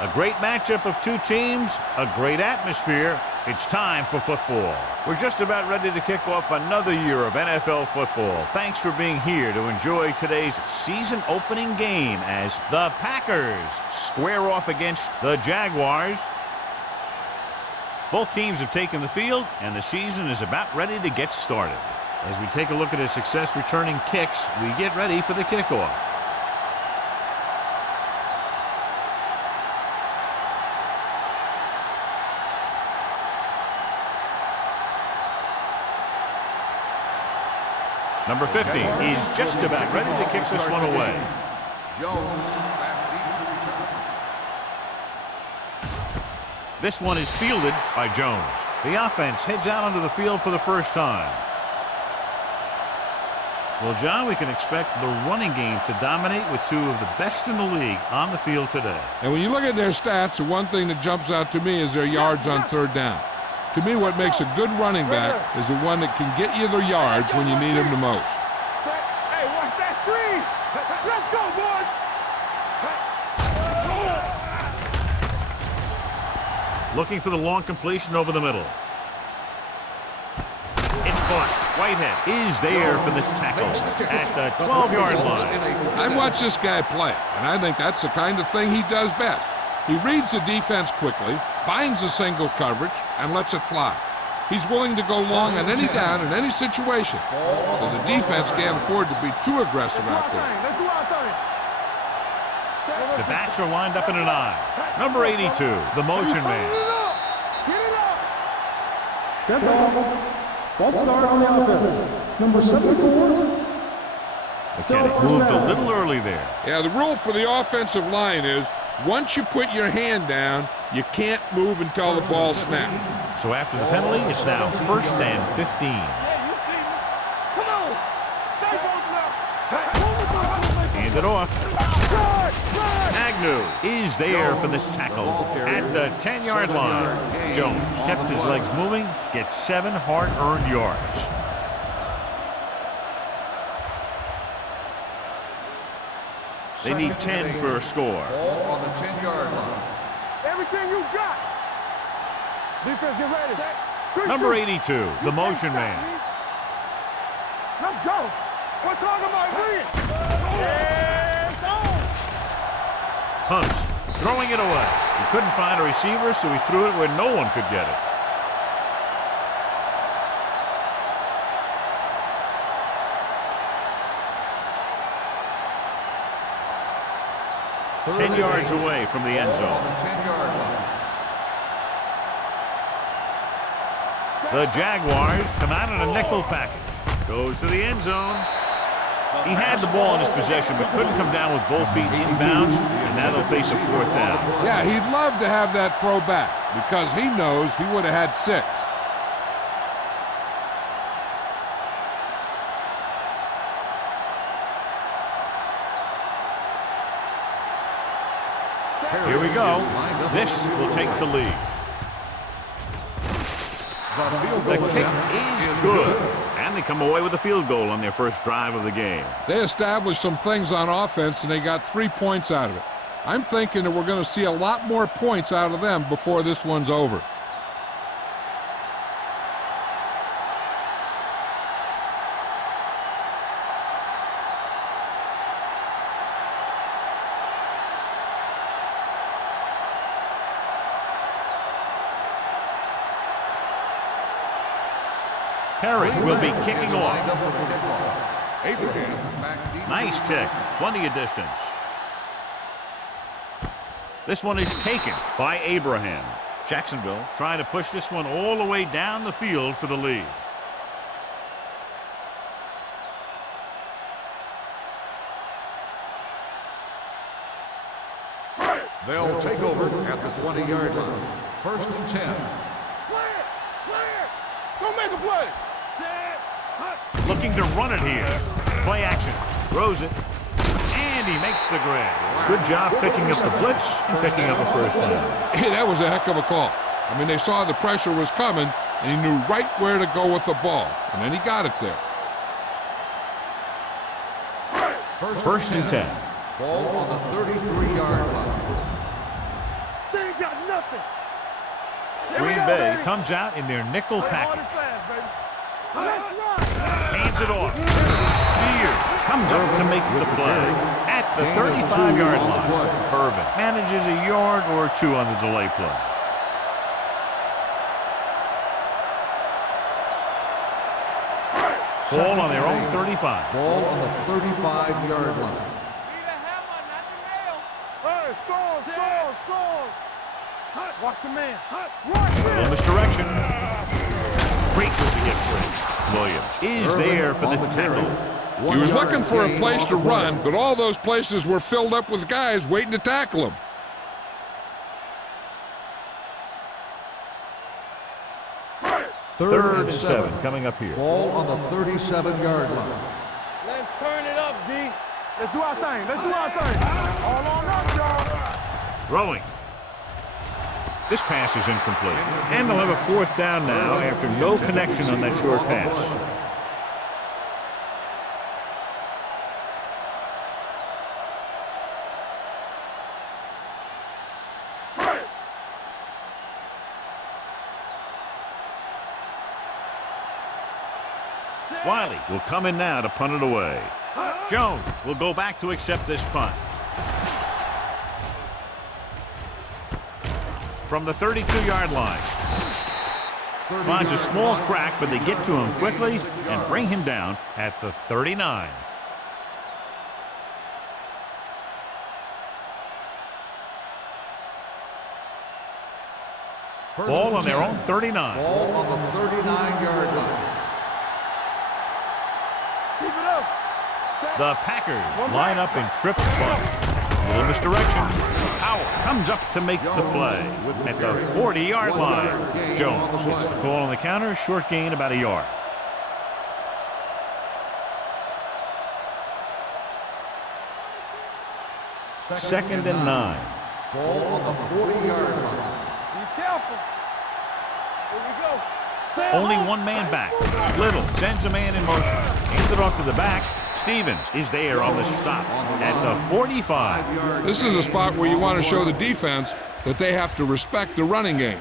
A great matchup of two teams, a great atmosphere. It's time for football. We're just about ready to kick off another year of NFL football. Thanks for being here to enjoy today's season opening game as the Packers square off against the Jaguars. Both teams have taken the field, and the season is about ready to get started. As we take a look at his success returning kicks, we get ready for the kickoff. Number 50 is just about ready to kick this one away. This one is fielded by Jones. The offense heads out onto the field for the first time. Well, John, we can expect the running game to dominate with two of the best in the league on the field today. And when you look at their stats, the one thing that jumps out to me is their yards on third down. To me, what makes a good running back is the one that can get you the yards when you need them the most. Hey, watch that screen! Let's go, boys! Looking for the long completion over the middle. It's caught. Whitehead is there for the tackle at the 12-yard line. I've watched this guy play, and I think that's the kind of thing he does best. He reads the defense quickly, finds a single coverage, and lets it fly. He's willing to go long on any down in any situation, so the defense can't afford to be too aggressive out there. The backs are lined up in an I. Number 82, the motion man. Get ball. False start on the offense. Number 74. McKinney moved a little early there. Yeah, the rule for the offensive line is once you put your hand down, you can't move until the ball snaps. So after the penalty, it's now 1st and 15. Hand it off. Agnew is there for the tackle at the 10-yard line. Jones kept his legs moving, gets 7 hard-earned yards. They need 10 for a score. On the 10-yard line. Everything you got. Defense, get ready. Number 82, the motion man. Let's go. We're talking about bringing. Hunts throwing it away. He couldn't find a receiver, so he threw it where no one could get it. Ten yards away from the end zone. The Jaguars come out in a nickel package. Goes to the end zone. He had the ball in his possession, but couldn't come down with both feet inbounds, and now they'll face a 4th down. Yeah, he'd love to have that throw back because he knows he would have had 6. Here we go. This will take the lead. The kick is good, and they come away with a field goal on their first drive of the game. They established some things on offense, and they got 3 points out of it. I'm thinking that we're going to see a lot more points out of them before this one's over. Perry will be kicking off. Nice kick. Plenty of distance. This one is taken by Abraham. Jacksonville trying to push this one all the way down the field for the lead. They'll take over at the 20-yard line. 1st and 10. Don't make a play. Looking to run it here. Play action. Throws it. And he makes the grab. Good job picking up the blitz and picking up a 1st down. Hey, that was a heck of a call. I mean, they saw the pressure was coming, and he knew right where to go with the ball. And then he got it there. 1st and 10. Ball on the 33-yard line. Nothing. Green Bay comes out in their nickel package. Hands it off. Spears comes up to make the play at the 35-yard line. Irvin manages a yard or two on the delay play. Ball on their own 35. Ball on the 35-yard line. Hey, score. Watch your man. Little misdirection. Great move to get free. Williams is there for the tackle. He was looking for a place to run, but all those places were filled up with guys waiting to tackle him. Third and 7 coming up here. Ball on the 37-yard line. Let's turn it up, D. Let's do our thing. All on up, y'all. Throwing. This pass is incomplete. And they'll have a fourth down now after no connection on that short pass. Wiley will come in now to punt it away. Jones will go back to accept this punt. From the 32-yard line. Finds a small crack, but they get to him quickly and bring him down at the 39. Ball on their own 39. Ball on the 39-yard line. Keep it up. The Packers line up in trips bunch. Little misdirection. Howell comes up to make the play at the 40-yard line. Jones gets the call on the counter. Short gain about a yard. Second and 9. Ball on the 40-yard line. Be careful. Here we go. Only one man back. Little sends a man in motion. Hands it off to the back. Stevens is there on the stop at the 45. This is a spot where you want to show the defense that they have to respect the running game.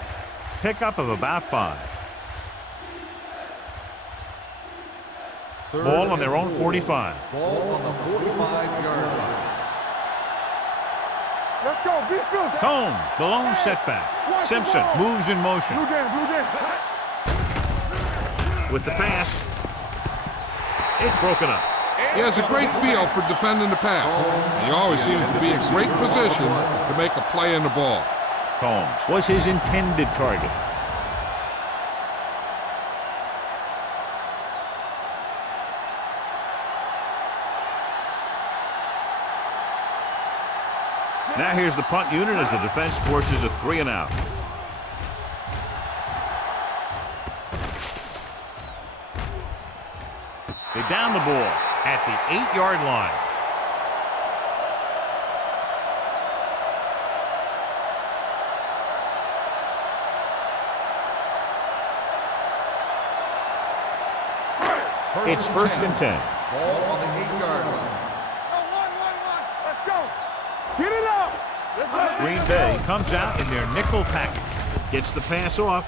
Pickup of about 5. Ball on their own 45. Ball on the 45-yard line. Let's go. Be physical. Combs, the lone setback. Simpson moves in motion. Blue game. With the pass, it's broken up. He has a great feel for defending the pass. He always seems to be in great position to make a play in the ball. Combs was his intended target. Now here's the punt unit as the defense forces a 3 and out. They down the ball at the 8-yard line. It's first and 10. Ball on the 8-yard line. Let's go. Get it up. Green Bay comes out in their nickel package. Gets the pass off.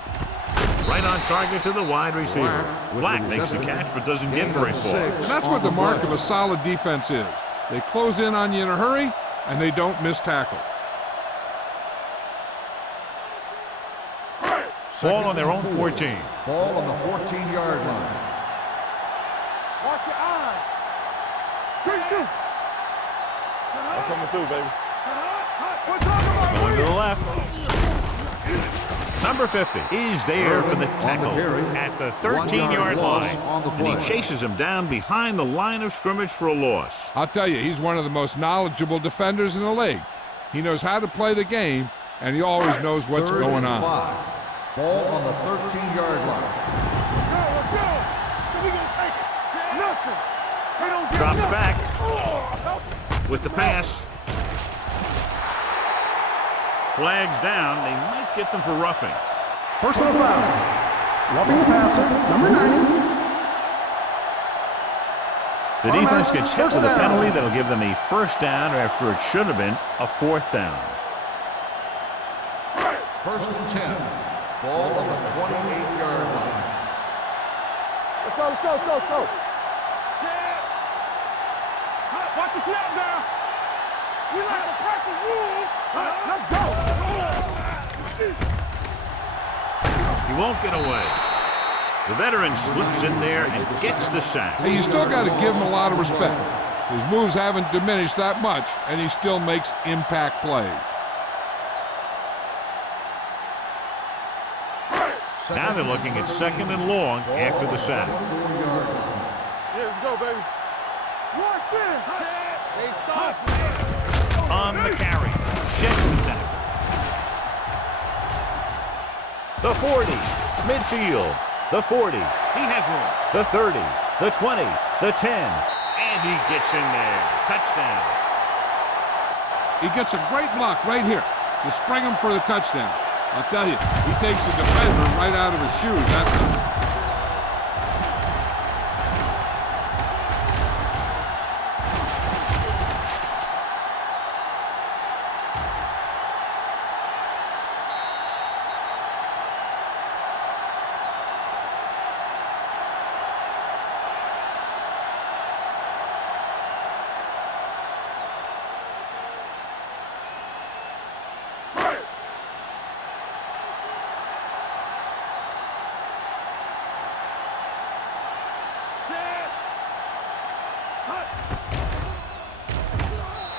Right on target to the wide receiver. Black makes the catch but doesn't get very far. And that's what the mark of a solid defense is. They close in on you in a hurry, and they don't miss tackle. Ball on their own 14. Ball on the 14-yard line. Watch your eyes. Free shoot. I'm coming through, baby. We're talking about Going to the left. Number 50 is there for the tackle at the 13-yard line. And he chases him down behind the line of scrimmage for a loss. I'll tell you, he's one of the most knowledgeable defenders in the league. He knows how to play the game, and he always knows what's going on. 5. Ball on the 13-yard line. Let's go. So we gonna take it. Nothing. They don't get Drops nothing. back Oh, with the pass. Flags down. They might get them for roughing. Personal foul. Roughing the passer, number 90. The defense gets hit with a penalty that'll give them a first down after it should have been a 4th down. First and 10. Ball on the 28-yard line. Let's go, let's go, let's go, let's go. Watch the snap now. We like to practice rules. Let's go. He won't get away. The veteran slips in there and gets the sack. Hey, you still got to give him a lot of respect. His moves haven't diminished that much, and he still makes impact plays. Now they're looking at second and long after the sack. Yeah, let's go, baby. Watch it. On the carry. Sheds the tackle. The 40. Midfield. The 40. He has room. The 30. The 20. The 10. And he gets in there. Touchdown. He gets a great block right here to spring him for the touchdown. I'll tell you, he takes the defender right out of his shoes that time.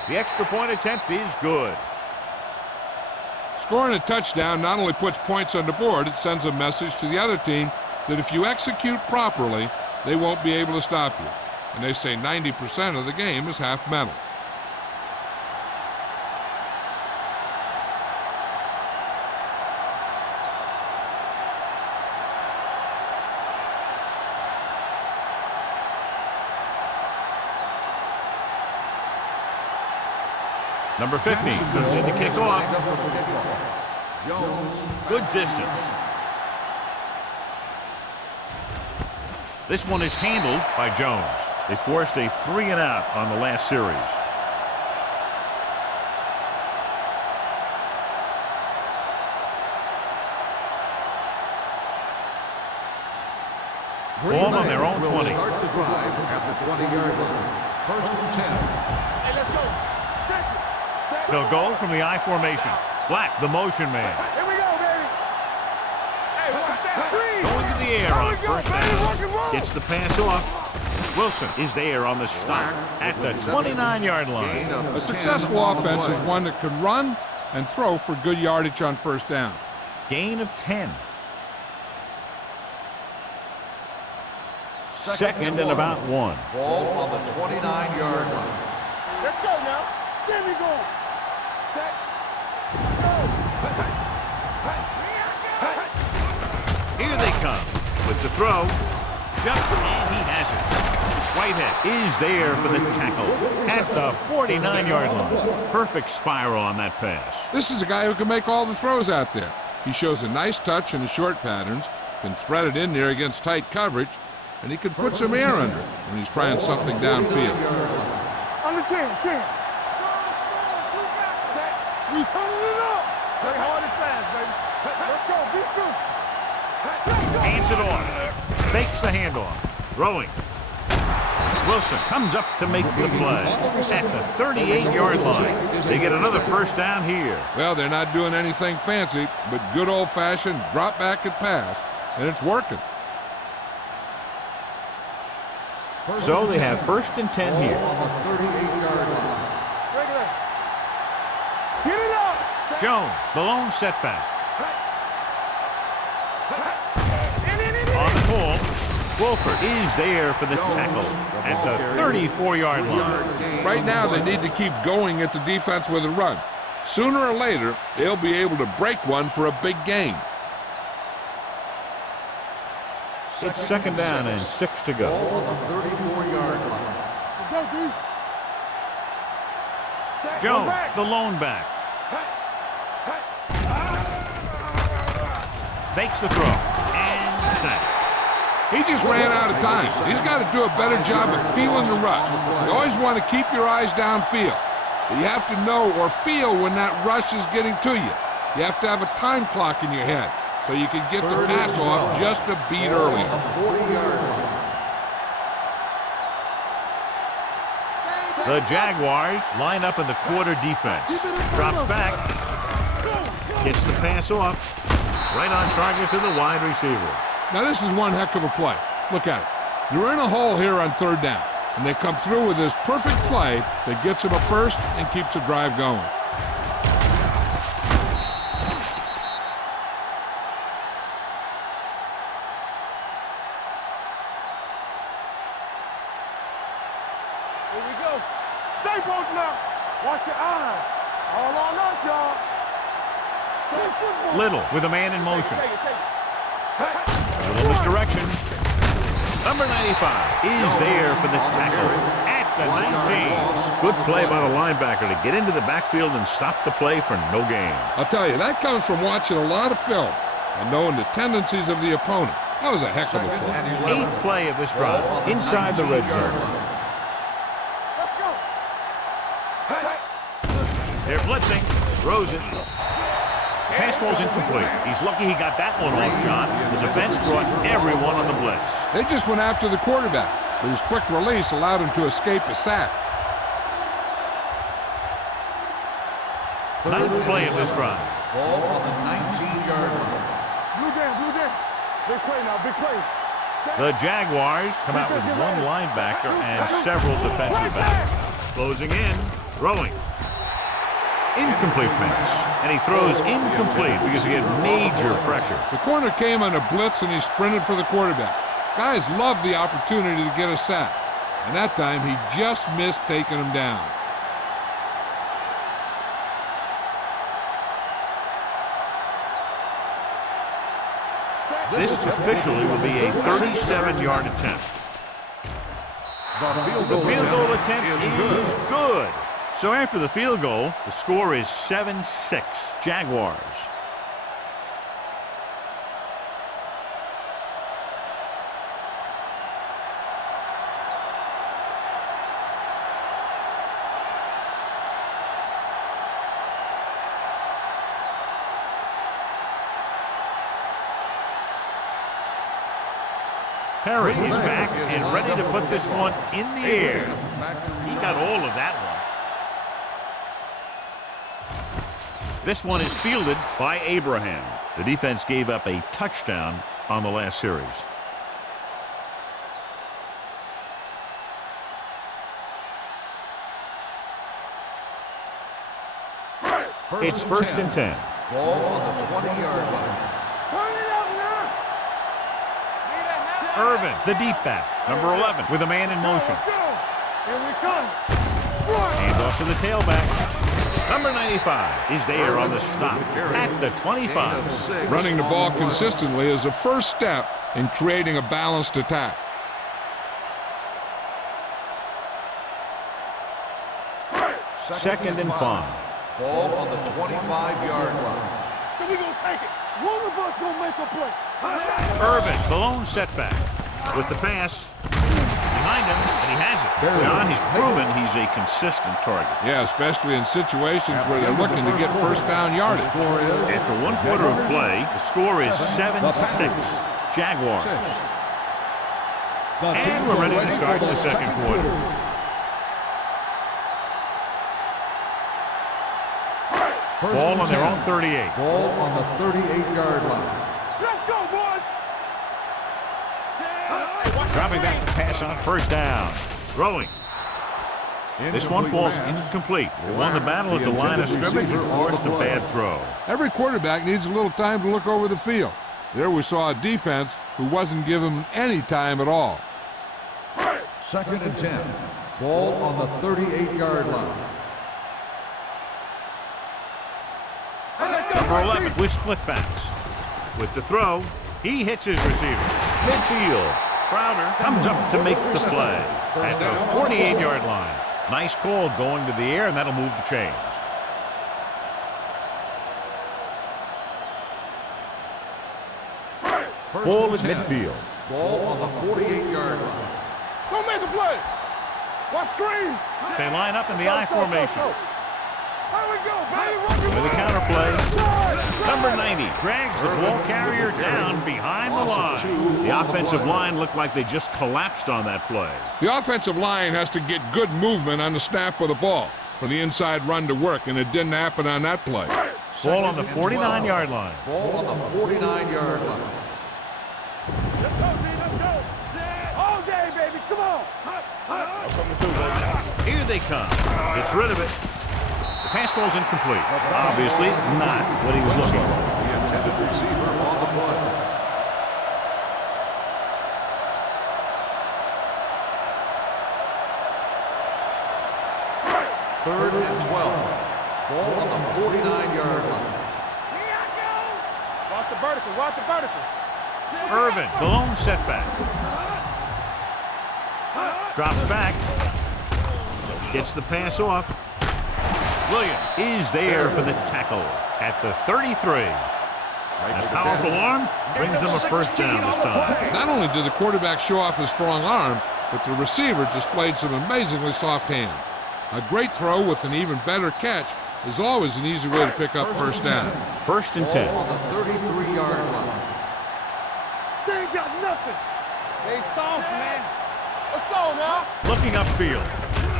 The extra point attempt is good. Scoring a touchdown not only puts points on the board, it sends a message to the other team that if you execute properly, they won't be able to stop you. And they say 90% of the game is half mental. Number 15 comes in to kick off. Good distance. This one is handled by Jones. They forced a 3-and-out on the last series. Ball on their own 20. Start the drive at the 20-yard line. First and 10. Hey, let's go. Check it. They'll go from the I formation. Black, the motion man. Here we go, baby. Hey, watch that screen. Going to the air on first down. Gets the pass off. Wilson is there on the stop at the 29-yard line. A successful offense is one that can run and throw for good yardage on first down. Gain of 10. Second and about 1. Ball on the 29-yard line. Let's go now. There we go. Set. Go. Here they come with the throw. Jumps and he has it. Whitehead is there for the tackle at the 49-yard line. Perfect spiral on that pass. This is a guy who can make all the throws out there. He shows a nice touch in the short patterns, can thread it in there against tight coverage, and he can put some air under it when he's trying something downfield. On the 10. We turning it up. Play hard and fast, baby. Let's go. Be true. Hands it off. Fakes the handoff. Throwing. Wilson comes up to make the play at the 38-yard line. They get another first down here. Well, they're not doing anything fancy, but good old-fashioned drop back and pass, and it's working. So they have first and 10 here. On the 38-yard line. Get it up. Jones, the lone setback. On the pull, Wolford is there for the tackle at the 34-yard line. Right now, they need to keep going at the defense with a run. Sooner or later, they'll be able to break one for a big gain. It's second down and 6 to go. Ball on the 34-yard line. Let's go, D. Jones, the lone back. Fakes the throw and sack. He just ran out of time. He's got to do a better job of feeling the rush. You always want to keep your eyes downfield. But you have to know or feel when that rush is getting to you. You have to have a time clock in your head so you can get the pass off just a beat earlier. 40-yard line. The Jaguars line up in the quarter defense. Drops back. Gets the pass off. Right on target to the wide receiver. Now this is one heck of a play. Look at it. You're in a hole here on third down, and they come through with this perfect play that gets them a first and keeps the drive going. Here we go. Stay both now. Watch your eyes. All on us, y'all. Stay football. Little with a man in motion. Take it. A little misdirection. Number 95 is there for the tackle at the 19. Good play by the linebacker to get into the backfield and stop the play for no gain. I'll tell you, that comes from watching a lot of film and knowing the tendencies of the opponent. That was a heck of a play. 8th play of this drive inside the red zone. Let's go. They're blitzing. Throws it. Pass ball's incomplete. He's lucky he got that one off, John. The defense brought everyone on the blitz. They just went after the quarterback, but his quick release allowed him to escape a sack. 9th play of this drive. Ball on the 19-yard line. Blue down. Big play now, big play. The Jaguars come out with one linebacker and several defensive backs. Closing in, throwing. Incomplete pass. And he throws incomplete because he had major pressure. The corner came on a blitz and he sprinted for the quarterback. Guys love the opportunity to get a sack. And that time he just missed taking him down. This officially will be a 37-yard attempt. The field goal attempt is good. So after the field goal, the score is 7-6 Jaguars. Perry is back and ready to put this one in the air. He got all of that one. This one is fielded by Abraham. The defense gave up a touchdown on the last series. It's 1st and 10. Ball on the 20-yard line. Turn it up now. Irvin, the deep back, number 11, with a man in motion. Let's go. Here we come. Hand off to the tailback. Number 95 is there on the stop at the 25. Running the ball consistently is the first step in creating a balanced attack. Second and 5. Ball on the 25-yard line. So we gonna take it. One of us gonna make a play. Irvin, the lone setback with the pass. Behind him, and he has it. John, he's proven he's a consistent target. Yeah, especially in situations where they're looking to get first down yardage. After 1 quarter of play, the score is 7-6 Jaguars. And we're ready to start the second quarter. Ball on their own 38. Ball on the 38-yard line. Let's go, boys. Dropping back to pass on 1st down. Throwing. This one falls incomplete. They won the battle at the line of scrimmage and forced a bad throw. Every quarterback needs a little time to look over the field. There we saw a defense who wasn't given any time at all. 2nd and 10. Ball on the 38-yard line. Number 11 with split backs. With the throw, he hits his receiver. Midfield. Crowder comes up to make the play at the 48-yard line. Nice call going to the air, and that'll move the chains. Ball at midfield. Ball on the 48-yard line. Don't make a play. Watch screen. They line up in the I formation. Here we go, baby. With a counter play. Number 90 drags the ball carrier down behind the line. The offensive line looked like they just collapsed on that play. The offensive line has to get good movement on the snap of the ball for the inside run to work, and it didn't happen on that play. Ball on the 49-yard line. Ball on the 49-yard line. Let's go, D. Let's go. All day, baby. Come on. I'm coming through, baby. Here they come. Gets rid of it. The pass ball's incomplete. Obviously not what he was looking for. The intended receiver on the play. Third and 12. Ball on the 49-yard line. Watch the vertical. Watch the vertical. Irvin, the lone setback. Drops back. Gets the pass off. Williams is there for the tackle at the 33. That powerful arm brings them a first down this time. Not only did the quarterback show off his strong arm, but the receiver displayed some amazingly soft hands. A great throw with an even better catch is always an easy way to pick up first down. First and 10. Ball on the 33-yard line. They ain't got nothing. They soft, man. Let's go now. Looking upfield.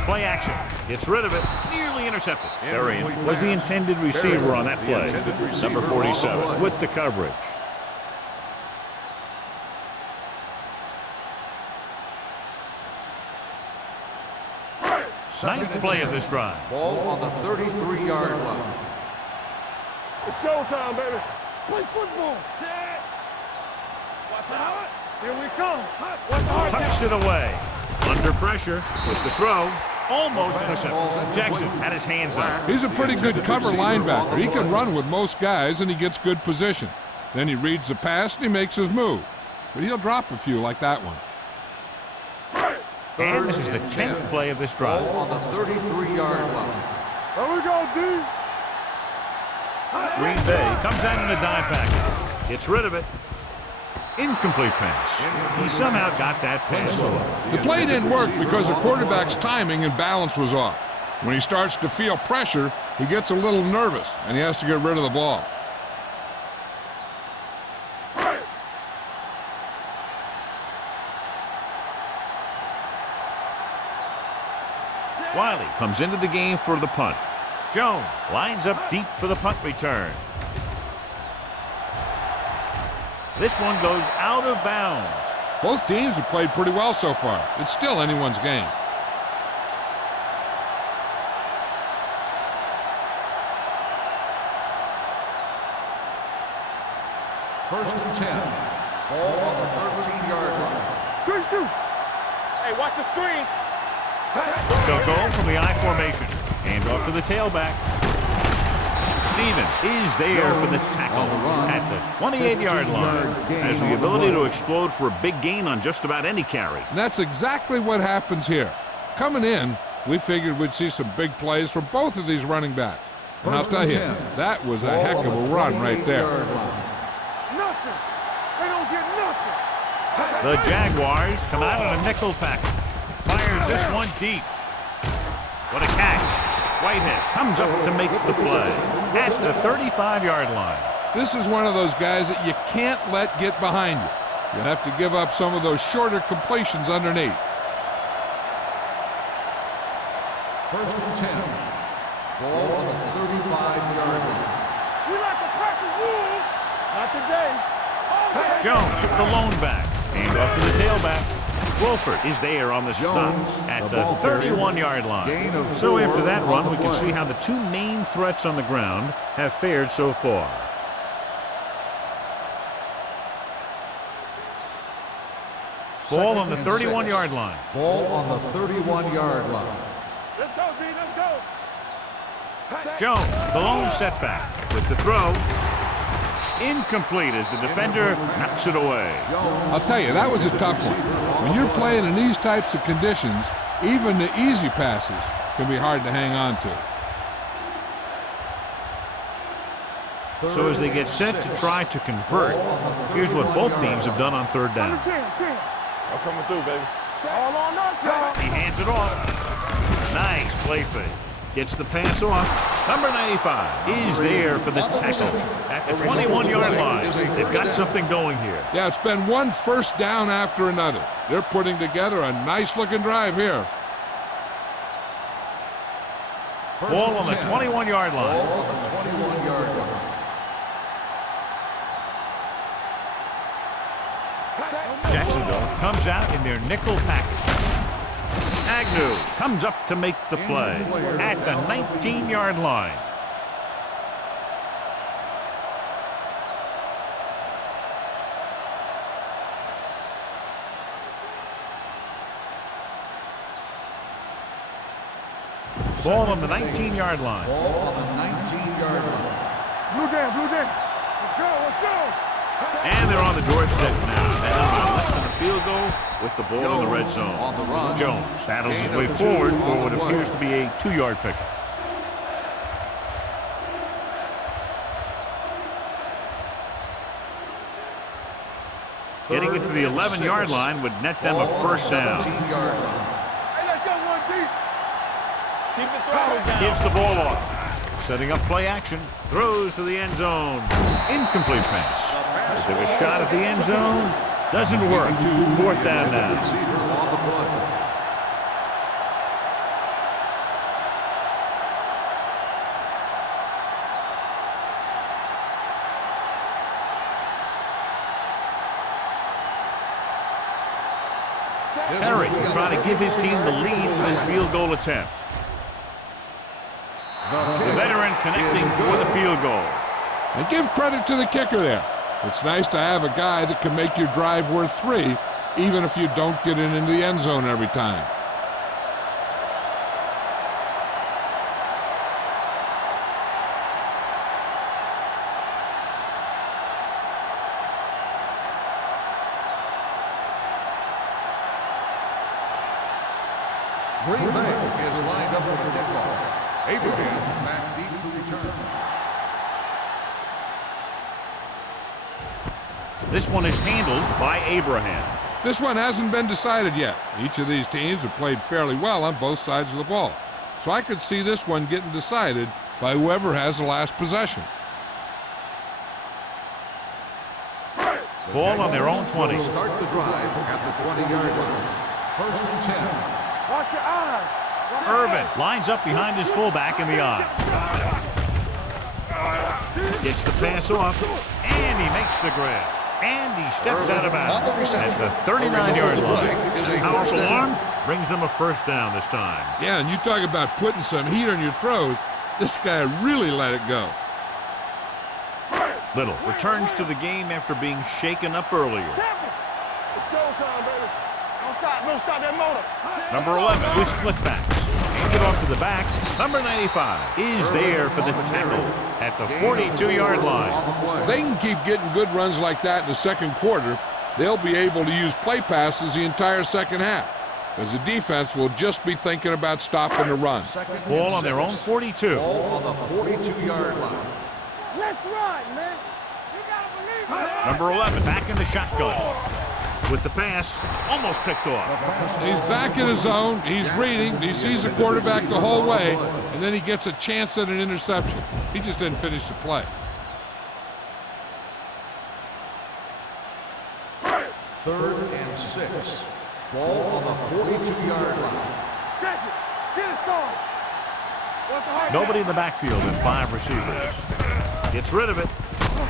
Play action. Gets rid of it. Nearly intercepted. Berrien was the intended receiver on that play. Number 47 with the coverage. Ninth play of this drive. Ball on the 33-yard line. It's showtime, baby. Play football. Watch out. Here we come. Watch the hard Tucks it away. Under pressure with the throw. Almost intercepted. Jackson had his hands up. He's a pretty good cover linebacker. He can run with most guys, and he gets good position. Then he reads the pass, and he makes his move. But he'll drop a few like that one. And this is the 10th play of this drive. Ball on the 33-yard line. There we go, D. Green Bay comes out in a dime package. Gets rid of it. Incomplete pass. He somehow got that pass off. The play didn't work because the quarterback's timing and balance was off. When he starts to feel pressure, he gets a little nervous, and he has to get rid of the ball. Wiley comes into the game for the punt. Jones lines up deep for the punt return. This one goes out of bounds. Both teams have played pretty well so far. It's still anyone's game. First and 10. Ball on the 13-yard line. Good shoot. Hey, watch the screen. They'll go from the I formation. Hand off to the tailback. Stevens is there for the tackle at the 28-yard line. Has the ability to explode for a big gain on just about any carry. And that's exactly what happens here. Coming in, we figured we'd see some big plays from both of these running backs. And I'll tell you, that was a heck of a run right there. Nothing. They don't get nothing. The Jaguars come out in a nickel package. Fires this one deep. What a catch. Whitehead comes up to make the play at the 35-yard line. This is one of those guys that you can't let get behind you. You have to give up some of those shorter completions underneath. First and 10. Ball on the 35-yard line. We like to practice rules. Not today. Jones, the lone back. Hand off to the tailback. Wolford is there on the stop at the 31-yard line. So after that run, we can see how the two main threats on the ground have fared so far. Ball on the 31-yard line. Ball on the 31-yard line. Let's go, D. Let's go. Jones, the lone setback with the throw. Incomplete as the defender knocks it away. I'll tell you, that was a tough one. When you're playing in these types of conditions, even the easy passes can be hard to hang on to. So as they get set to try to convert, here's what both teams have done on third down. I'm coming through, baby. All on us, y'all. He hands it off. Nice play fake. Gets the pass off. Number 95 is there for the tackle at the 21-yard line. They've got something going here. Yeah, it's been one first down after another. They're putting together a nice-looking drive here. Ball on the 21-yard line. Ball on the 21-yard line. Jacksonville comes out in their nickel package. Agnew comes up to make the play at the 19-yard line. Ball on the 19-yard line. Ball on the 19-yard line. Blue down, blue down. Let's go, let's go. And they're on the doorstep now. Down less than a field goal with the ball in the red zone. On the run. Jones battles his way forward for what appears to be a 2-yard pickup. Getting it to the 11-yard line would net them a first down. 17-yard line. Hey, let's go one deep. Keep it throttled down. Gives the ball off. Setting up play action. Throws to the end zone. Incomplete pass. Took a shot at the end zone. Doesn't work. Fourth down now. Receiver on the play. Perry trying to give his team the lead with this field goal attempt. The veteran connecting for the field goal. And give credit to the kicker there. It's nice to have a guy that can make your drive worth 3, even if you don't get it into the end zone every time. Green Bay is lined up for the kickoff. Abraham back deep to return. This one is handled by Abraham. This one hasn't been decided yet. Each of these teams have played fairly well on both sides of the ball. So I could see this one getting decided by whoever has the last possession. Ball on their own 20. Start the drive at the 20-yard line. First and 10. Watch your eyes. Irvin lines up behind his fullback in the eye. Gets the pass off, and he makes the grab. And he steps out of bounds at the 39-yard line. A powerful arm brings them a first down this time. Yeah, and you talk about putting some heat on your throws. This guy really let it go. Little returns to the game after being shaken up earlier. It's showtime, baby. Don't stop that motor. Number 11 with split backs. Hand it off to the back. Number 95 is there for the tackle at the 42-yard line. If they can keep getting good runs like that in the second quarter, they'll be able to use play passes the entire second half, because the defense will just be thinking about stopping the run. Ball on their own 42. Ball on the 42-yard line. Let's run, man. You gotta believe it. Number 11 back in the shotgun. With the pass, almost picked off. He's back in his zone. He's reading. He sees the quarterback the whole way, and then he gets a chance at an interception. He just didn't finish the play. Third and 6. Ball on the 42-yard line. Check it. Get it started. What's the hard Nobody in the backfield and 5 receivers. Gets rid of it,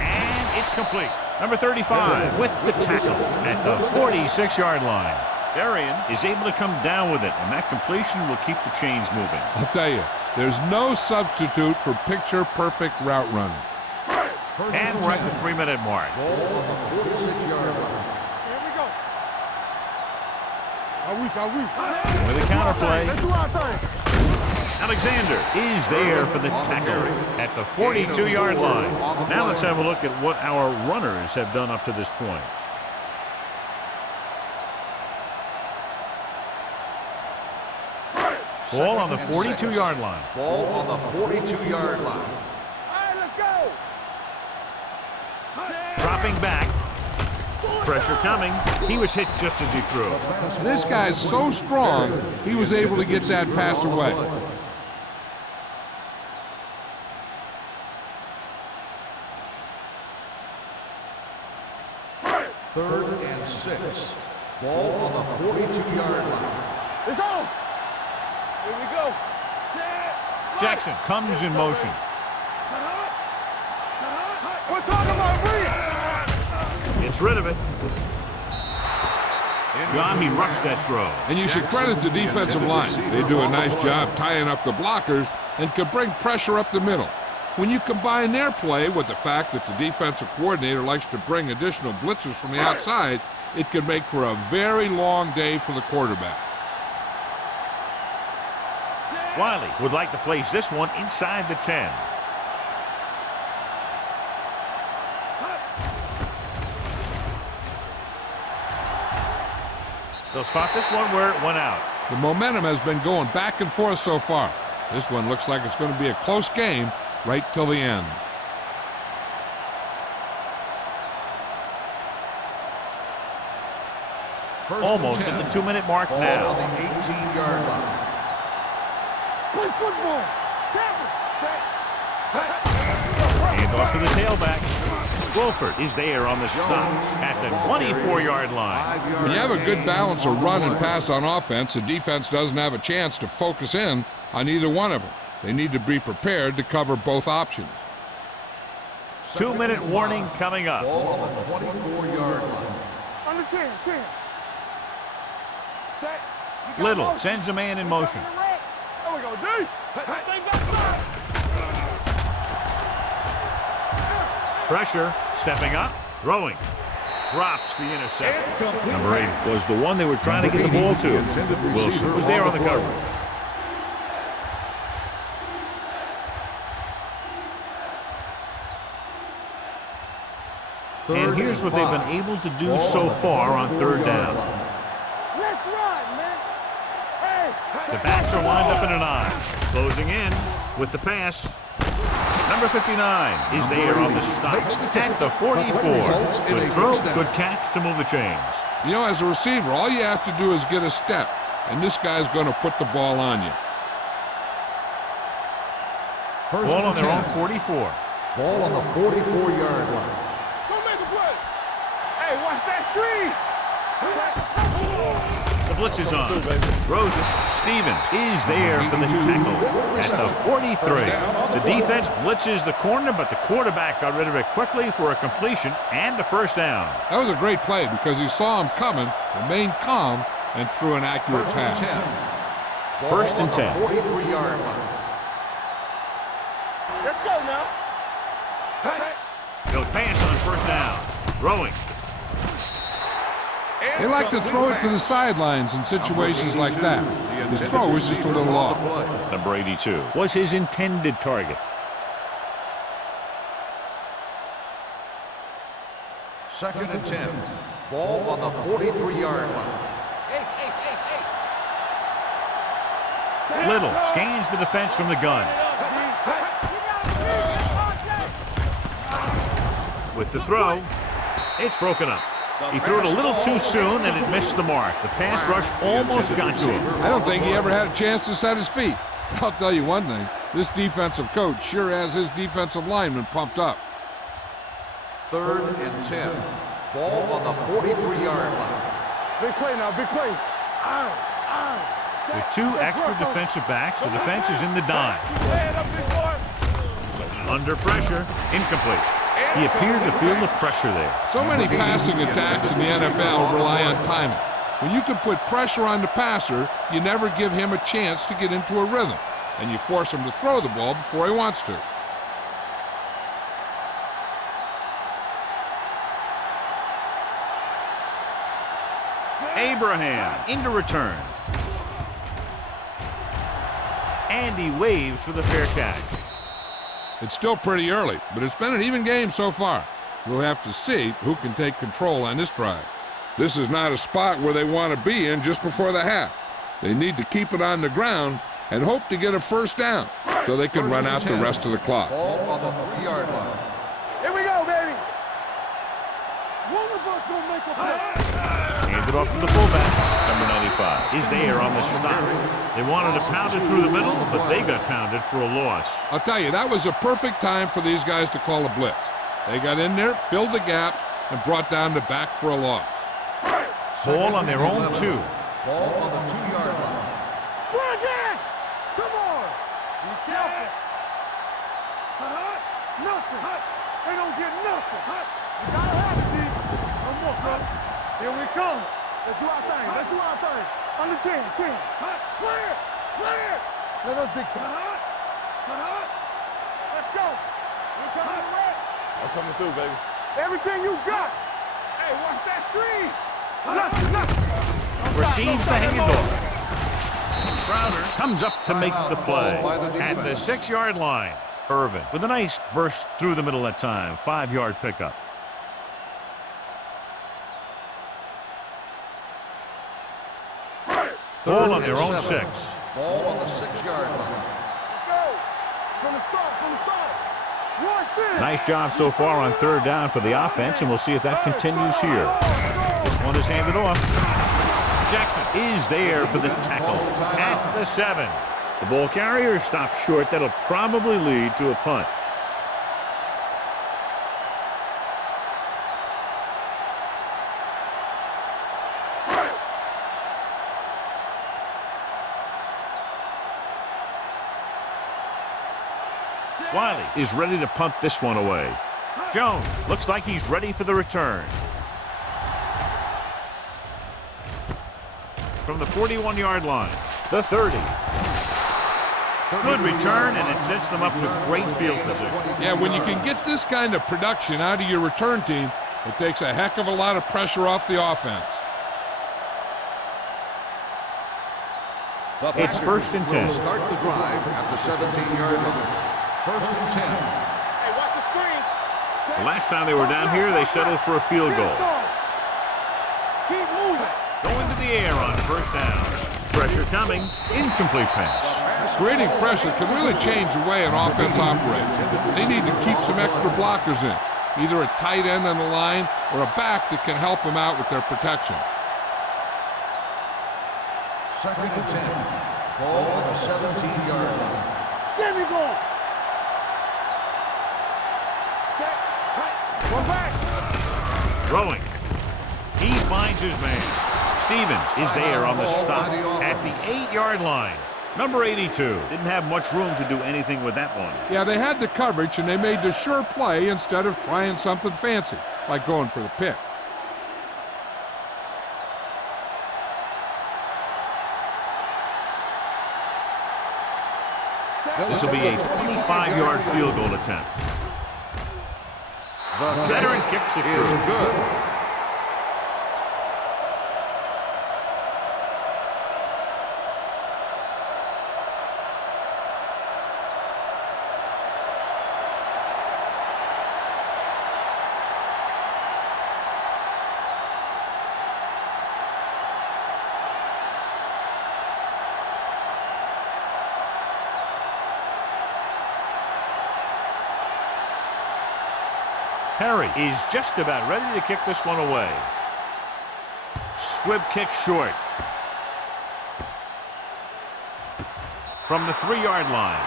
and it's complete. Number 35 with the tackle at the 46-yard line. Arian is able to come down with it, and that completion will keep the chains moving. I'll tell you, there's no substitute for picture-perfect route running. And we're at the 3-minute mark. Ball on the 46-yard line. Here we go. Are we? With a counterplay, Let's do our thing. Alexander is there for the tackle at the 42-yard line. Now let's have a look at what our runners have done up to this point. Ball on the 42-yard line. Ball on the 42-yard line. All right, let's go. Dropping back. Pressure coming. He was hit just as he threw. This guy's so strong, he was able to get that pass away. Ball on the 42-yard line. It's on. Here we go. Set. Jackson comes in motion. We're talking about read. Gets rid of it. John, he rushed that throw. And you should credit the defensive line. They do a nice job tying up the blockers and can bring pressure up the middle. When you combine their play with the fact that the defensive coordinator likes to bring additional blitzers from the outside, it can make for a very long day for the quarterback. Wiley would like to place this one inside the 10. They'll spot this one where it went out. The momentum has been going back and forth so far. This one looks like it's going to be a close game right till the end. Almost at the 2-minute mark Ball now. on the 18-yard line. Play football. Tackle. Hand off to the tailback. Wolford is there on the stop at the 24-yard line. When you have a good balance of run and pass on offense, the defense doesn't have a chance to focus in on either one of them. They need to be prepared to cover both options. 2-minute warning coming up. Ball on the 24-yard line. On the 10. Set. You got Little motion. sends a man in motion. There we go, D. They got side. Pressure, stepping up, throwing. Drops the interception. Number 8 was the one they were trying to get the ball to. Wilson was there on the coverage. And here's what they've been able to do so far on 3rd down. Let's run, man. Hey. The backs are lined up in an I. Closing in with the pass. Number 59 is there on the stop at the 44. Good throw, good catch to move the chains. You know, as a receiver, all you have to do is get a step, and this guy's going to put the ball on you. Ball on their own 44. Ball on the 44-yard line. Don't make a play. Hey, watch that screen. The blitz is on. Throws it. Stevens is there for the tackle at the 43. The defense blitzes the corner, but the quarterback got rid of it quickly for a completion and a 1st down. That was a great play because he saw him coming, remained calm, and threw an accurate pass. 1st and 10. 43-yard line. Let's go now. He'll pass on 1st down. Throwing. They like to throw it to the sidelines in situations like that. His throw was just a little off. Number 82 was his intended target. 2nd and 10. Ball on the 43-yard line. Little scans the defense from the gun. With the throw, it's broken up. He threw it a little too soon, and it missed the mark. The pass rush almost got to him. I don't think he ever had a chance to set his feet. I'll tell you one thing, this defensive coach sure has his defensive linemen pumped up. 3rd and 10. Ball on the 43-yard line. Big play now, big play. Eyes. With 2 extra defensive backs, the defense is in the dime. Under pressure, incomplete. He appeared to feel the pressure there. So many passing attacks in the NFL rely on timing. When you can put pressure on the passer, you never give him a chance to get into a rhythm, and you force him to throw the ball before he wants to. Abraham into return. And he waves for the fair catch. It's still pretty early, but it's been an even game so far. We'll have to see who can take control on this drive. This is not a spot where they want to be in just before the half. They need to keep it on the ground and hope to get a 1st down so they can run out the rest of the clock. Ball on the 3-yard line. Here we go, baby. One of us gonna make a play. Handed off to the fullback. Number 95 is there on the stop. They wanted to pound it through the middle, but they got pounded for a loss. I'll tell you, that was a perfect time for these guys to call a blitz. They got in there, filled the gaps, and brought down the back for a loss. Ball on their own 2. Ball on the 2-yard line. Bring it! Come on! Be careful! Nothing! They don't get nothing! You gotta have it, D. No more, son. Here we come. Let's do our thing. Let's do our thing. Under 10. Clear! Clear! Let us dictate. Let's go. We coming red. I'm coming through, baby. Everything you got. Hey, watch that screen. Nothing. Receives the handoff. Crowder comes up to make the play. By the At the defense. 6-yard line. Irvin with a nice burst through the middle that time. 5-yard pickup. Ball on their own 6. Ball on the 6-yard line. Let's go. From the start. One, 6. Nice job so far on 3rd down for the offense, and we'll see if that continues here. This one is handed off. Jackson is there for the tackle at the 7. The ball carrier stops short. That'll probably lead to a punt. Wiley is ready to punt this one away. Jones looks like he's ready for the return. From the 41-yard line, the 30. Good return, and it sets them up with great field position. Yeah, when you can get this kind of production out of your return team, it takes a heck of a lot of pressure off the offense. It's 1st and 10. Start the drive at the 17-yard line. 1st and 10. Hey, watch the screen. The last time they were down here, they settled for a field goal. Keep moving. Going to the air on 1st down. Pressure coming. Incomplete pass. Creating pressure can really change the way an offense operates. They need to keep some extra blockers in, either a tight end on the line or a back that can help them out with their protection. 2nd and 10. Ball on the 17-yard line. There we go. Set. One back. Throwing. He finds his man. Stevens is there on the stop at the 8-yard line. Number 82. Didn't have much room to do anything with that one. Yeah, they had the coverage, and they made the sure play instead of trying something fancy, like going for the pick. This will be a 25-yard field goal attempt. The Veteran kicks it is through. good. Perry is just about ready to kick this one away. Squib kick short. From the 3-yard line.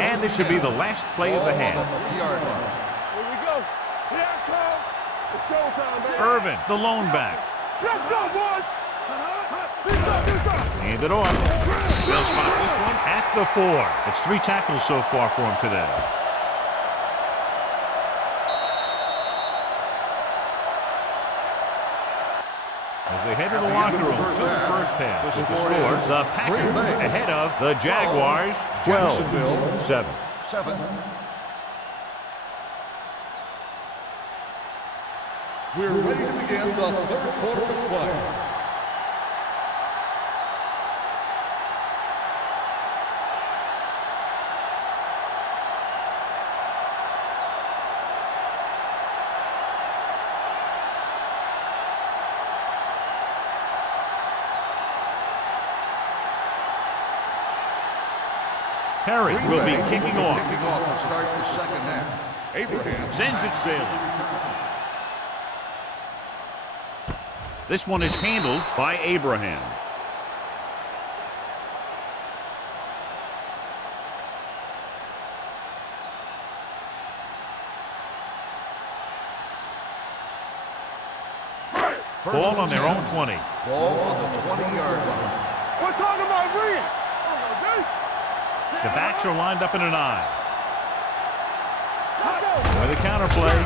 And this should be the last play of the half. 3-yard line. Here we go. Here I come. It's showtime, baby. Irvin, the lone back. Let's go, boys. This up. Hand it off. They'll spot this one at the 4. It's 3 tackles so far for him today. As they head to the locker room, good first half. With the score, the Packers ahead of the Jaguars, 12-7. 7. We're ready to begin the 3rd quarter of play. Perry will be kicking off. Kicking off to start the 2nd half. Abraham Sends it sailing. This one is handled by Abraham. Ball on their own 20. Ball on the 20-yard line. We're talking about Green. The backs are lined up in an I. With a counter play.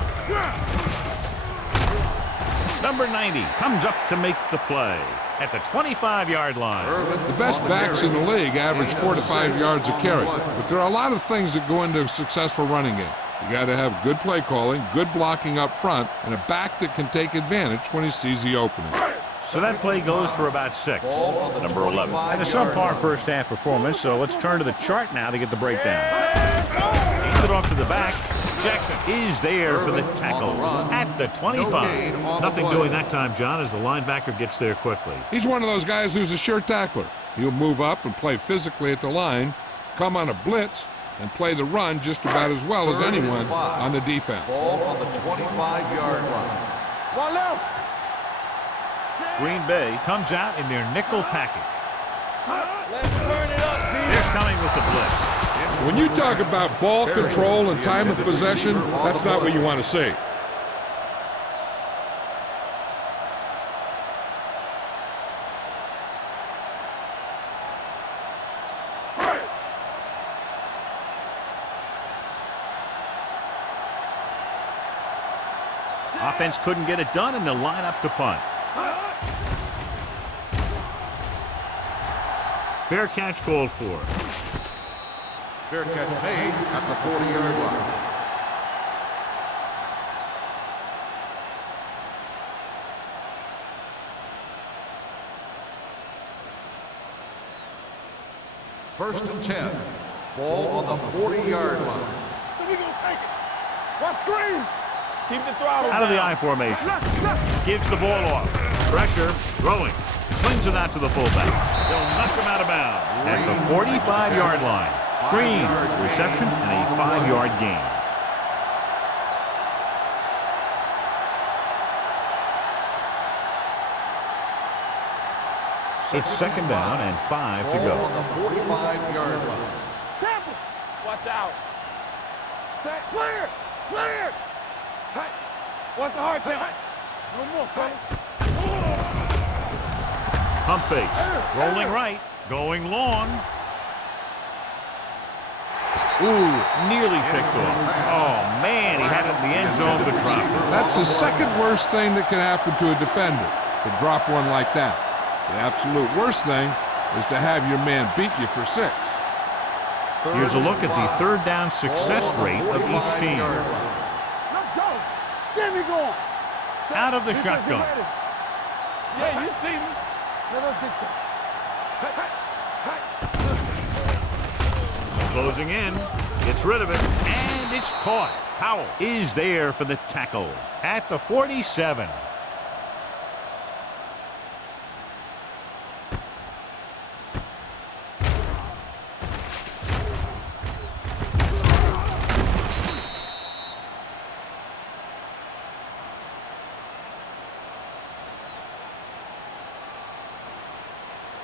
Number 90 comes up to make the play at the 25-yard line. The best backs in the league average 4 to 5 yards a carry, but there are a lot of things that go into a successful running game. You got to have good play calling, good blocking up front, and a back that can take advantage when he sees the opening. So that play goes for about 6. Number 11. And a subpar first half performance, so let's turn to the chart now to get the breakdown. Hands it off to the back. Jackson is there for the tackle at the 25. Nothing doing that time, John, as the linebacker gets there quickly. He's one of those guys who's a sure tackler. He'll move up and play physically at the line, come on a blitz, and play the run just about as well as anyone on the defense. Ball on the 25-yard line. One left. Green Bay comes out in their nickel package. Let's turn it up, They're coming with the blitz. When you talk about ball control and time of possession, that's not what you want to see. Offense couldn't get it done, and they'll line up to punt. Fair catch called for. Fair catch made at the 40-yard line. First and 10. Ball on the 40-yard line. So we gonna take it. Watch screen. Keep the throttle Out of the down. I formation. Left. Gives the ball off. Pressure. Throwing. Swings it out to the fullback. They'll knock him out of bounds at the 45-yard line. Green. Reception and a 5-yard gain. It's second down and 5 to Ball go. on the 45-yard line. Temple. Watch out. Set. Clear. Clear. Hey. Watch the hard thing. No more, fellas. Pump fakes. Rolling right. Going long. Ooh, nearly picked off. Oh, man, he had it in the end zone but dropped it. That's the second worst thing that can happen to a defender, to drop one like that. The absolute worst thing is to have your man beat you for 6. Here's a look at the third down success rate of each team. Let's go. Get me going. Out of the Defense, shotgun. get ready. Yeah, you see me. Let us get you. Closing in. Gets rid of it. And it's caught. Powell is there for the tackle at the 47.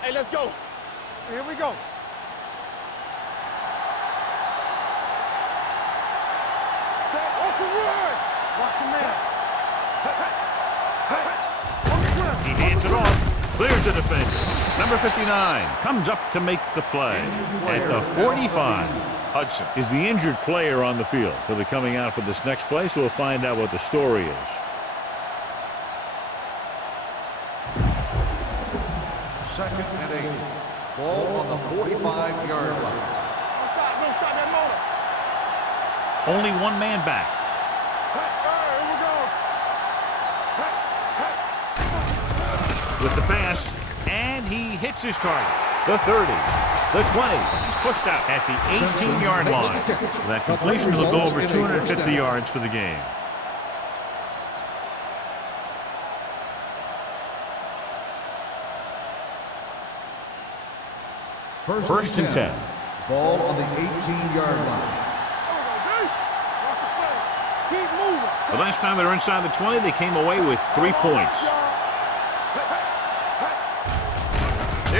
Hey, let's go. Here we go. Set. Open word. Watch your man. He hands it off. Clears the defender. Number 59 comes up to make the play at the 45. Hudson is the injured player on the field. So they're coming out for this next play, so we'll find out what the story is. Second and 8. Ball on the 45-yard line. Don't stop that motor. Only one man back. Here we go. With the pass, and he hits his target. The 30, the 20. He's pushed out at the 18-yard line. That completion will go over 250 yards for the game. First and 10. Ball on the 18-yard line. Keep moving. The last time they were inside the 20, they came away with 3 points.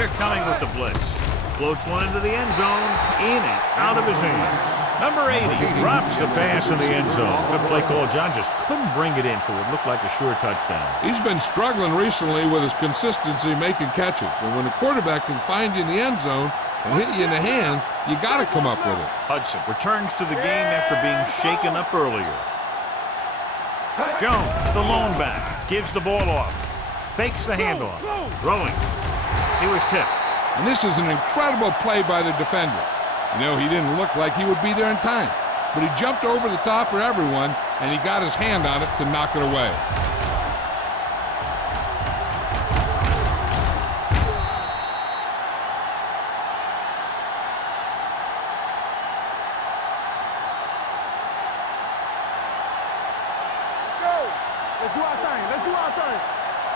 They're coming with the blitz. Floats one into the end zone, in and out of his hands. Number 80 drops the pass in the end zone. Good play call. John just couldn't bring it in for what looked like a sure touchdown. He's been struggling recently with his consistency making catches. And when a quarterback can find you in the end zone and hit you in the hands, you got to come up with it. Hudson returns to the game after being shaken up earlier. Jones, the lone back, gives the ball off. Fakes the handoff. Throwing. He was tipped. And this is an incredible play by the defender. You know, he didn't look like he would be there in time, but he jumped over the top of everyone, and he got his hand on it to knock it away. Let's go. Let's do our thing. Let's do our thing.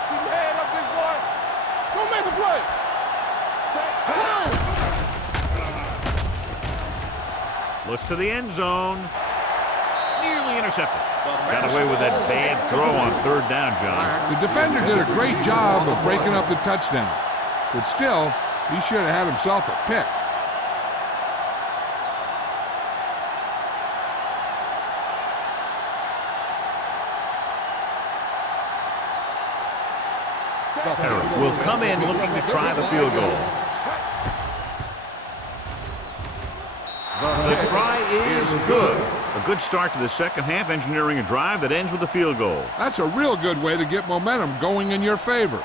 Keep your head up, big boy. Go make a play. Looks to the end zone. Nearly intercepted. Got away with that bad throw on third down, John. The defender did a great job of breaking up the touchdown, but still, he should have had himself a pick. Perry will come in looking to try the field goal. The try is good. A good start to the second half, engineering a drive that ends with a field goal. That's a real good way to get momentum going in your favor.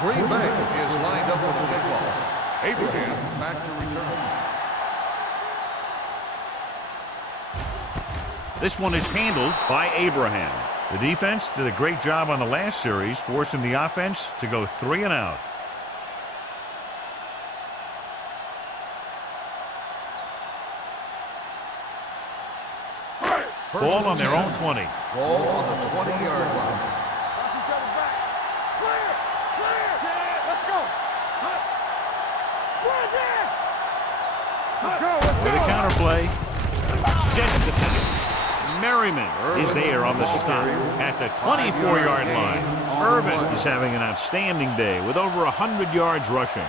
Green Bay is lined up for the kickoff. Abraham back to return. This one is handled by Abraham. The defense did a great job on the last series, forcing the offense to go 3 and out. Ball on their own 20. Ball on the 20-yard line. With a counter play, sets the pass. Merriman is there on the stop at the 24-yard line. Irvin is having an outstanding day with over 100 yards rushing.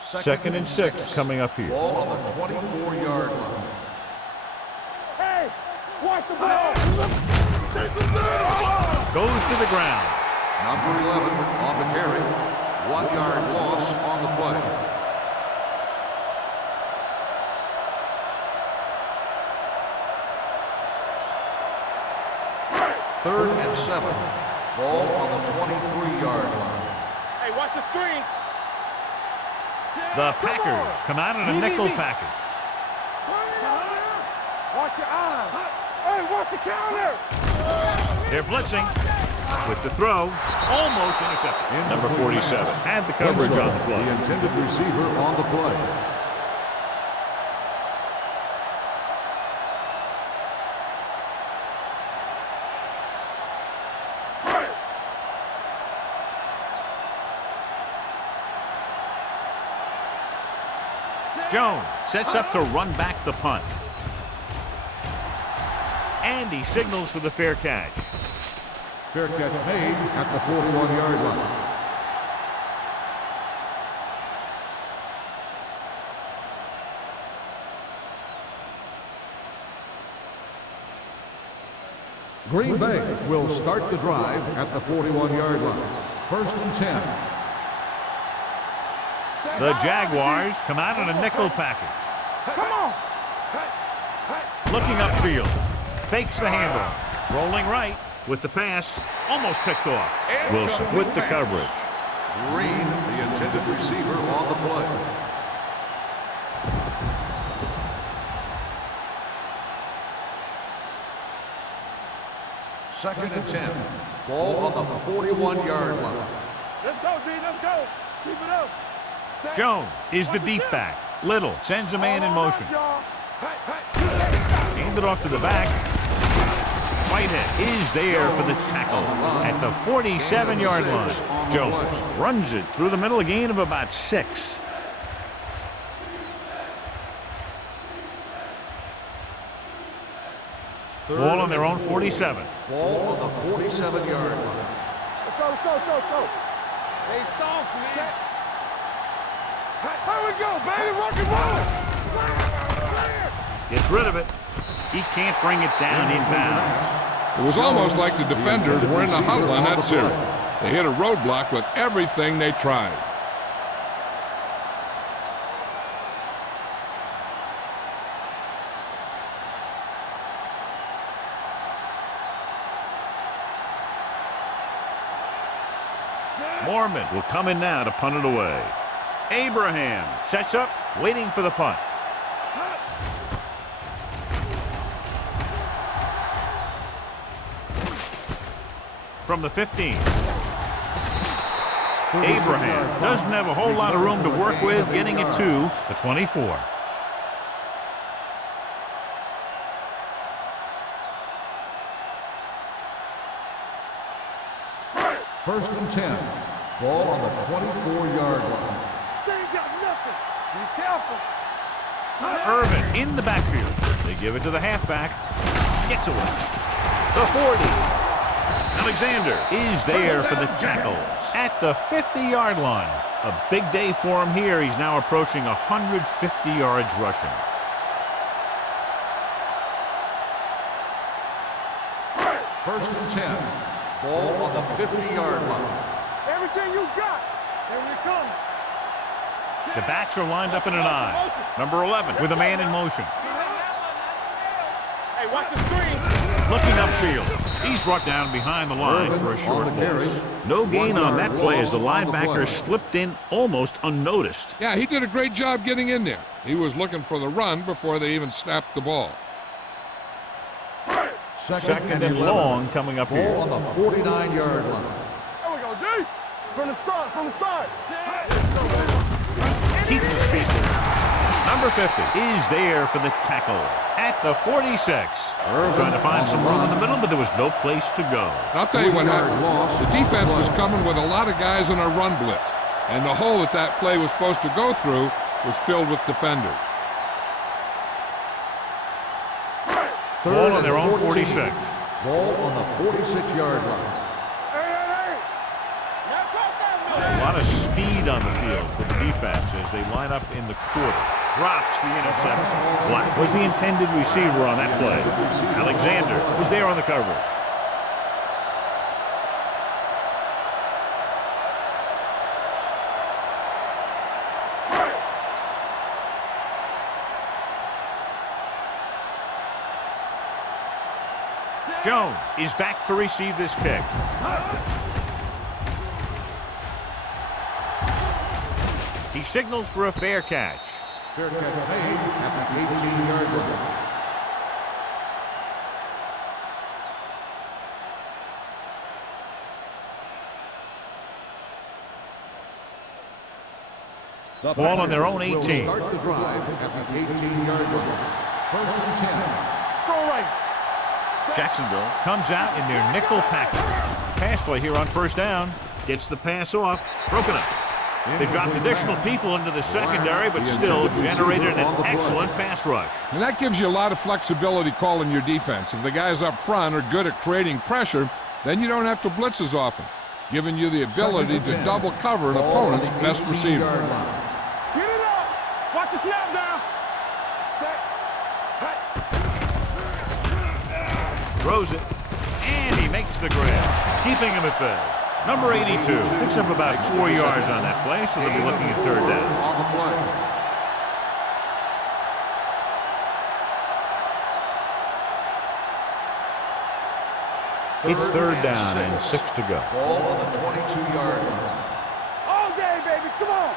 Second and 6 coming up here. Ball on the 24-yard line. Hey, watch the ball. Goes to the ground. Number 11 on the carry. 1-yard loss on the play. Third and 7. Ball on the 23-yard line. Hey, watch the screen. The Packers come out in a nickel package. Watch your eyes. Hey, watch the counter. They're blitzing with the throw. Almost intercepted. Number 47 had the coverage on the play. The intended receiver on the play. Jones sets up to run back the punt. And he signals for the fair catch. Fair catch made at the 41-yard line. Green Bay will start the drive at the 41-yard line. First and 10. The Jaguars come out in a nickel package. Come on. Looking upfield. Fakes the handoff. Rolling right with the pass. Almost picked off. Wilson with the coverage. Green, the intended receiver on the play. Second and 10. Ball on the 41-yard line. Let's go, D. Let's go. Keep it up. Jones is the deep back. Little sends a man in motion. Hand it off to the back. Whitehead is there for the tackle at the 47-yard line. Jones runs it through the middle, a gain of about 6. Ball on their own 47. Ball on the 47-yard line. Let's go, let's go, let's go, let's go. Hey, soft, man. Here we go, baby. Rock and roll. Gets rid of it. He can't bring it down inbounds. It was almost like the defenders were in a huddle on that series. They hit a roadblock with everything they tried. Mormon will come in now to punt it away. Abraham sets up, waiting for the punt. From the 15. Abraham doesn't have a whole lot of room to work with, getting it to the 24. First and 10. Ball on the 24-yard line. They ain't got nothing. Be careful. Irvin in the backfield. They give it to the halfback. Gets away. The 40. Alexander is there for the tackle at the 50-yard line. A big day for him here. He's now approaching 150 yards rushing. First and 10. Ball on the 50-yard line. Everything you got. Here we come. The backs are lined up in an I. Number 11 with a man in motion. Hey, watch the screen. Looking upfield. He's brought down behind the line for a short loss. No gain on that play as the linebacker slipped in almost unnoticed. Yeah, he did a great job getting in there. He was looking for the run before they even snapped the ball. Second and long coming up here. Ball on the 49-yard line. There we go, D. From the start, from the start. Keeps his feet. Number 50 is there for the tackle at the 46. Trying to find some room in the middle, but there was no place to go. I'll tell you what happened. The defense was coming with a lot of guys in a run blitz, and the hole that play was supposed to go through was filled with defenders. Ball on their own 46. Ball on the 46-yard line. A lot of speed on the field for the defense as they line up in the quarter. Drops the interception. Black was the intended receiver on that play. Alexander was there on the coverage. Jones is back to receive this kick. He signals for a fair catch. Fair catch made at the 18-yard line. The ball on their own 18. Will start the drive at the 18-yard line. First and 10. Throw right. Jacksonville comes out in their nickel package. Pass play here on first down. Gets the pass off. Broken up. They dropped additional people into the secondary, but still generated an excellent pass rush. And that gives you a lot of flexibility calling your defense. If the guys up front are good at creating pressure, then you don't have to blitz as often, giving you the ability to double cover an opponent's best receiver. Get it up. Watch the snap down. Throws it, and he makes the grab, keeping him at bay. Number 82 picks up about 4 yards on that play, so they'll be looking at third down. It's third down and 6 to go. Ball on the 22-yard line. All day, baby. Come on.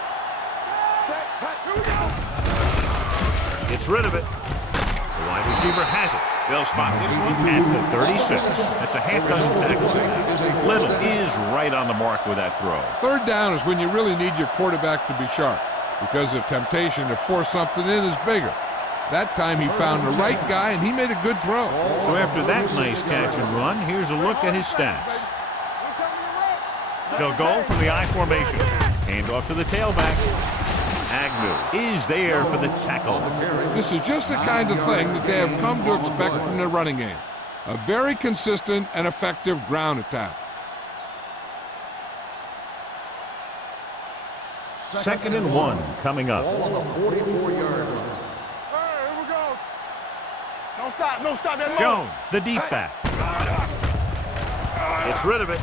Here we go. Gets rid of it. The wide receiver has it. They'll spot this one at the 36. That's a half dozen tackles. Little is right on the mark with that throw. Third down is when you really need your quarterback to be sharp. because the temptation to force something in is bigger. That time he found the right guy, and he made a good throw. So after that nice catch and run, here's a look at his stats. They'll go from the I formation. Hand off to the tailback. Agnew is there for the tackle. This is just the kind of thing that they have come to expect from their running game. A very consistent and effective ground attack. 2nd and 1 coming up. Ball on the 44-yard line. Hey, here we go. Don't stop, no stop that. Jones, the deep back. Gets rid of it.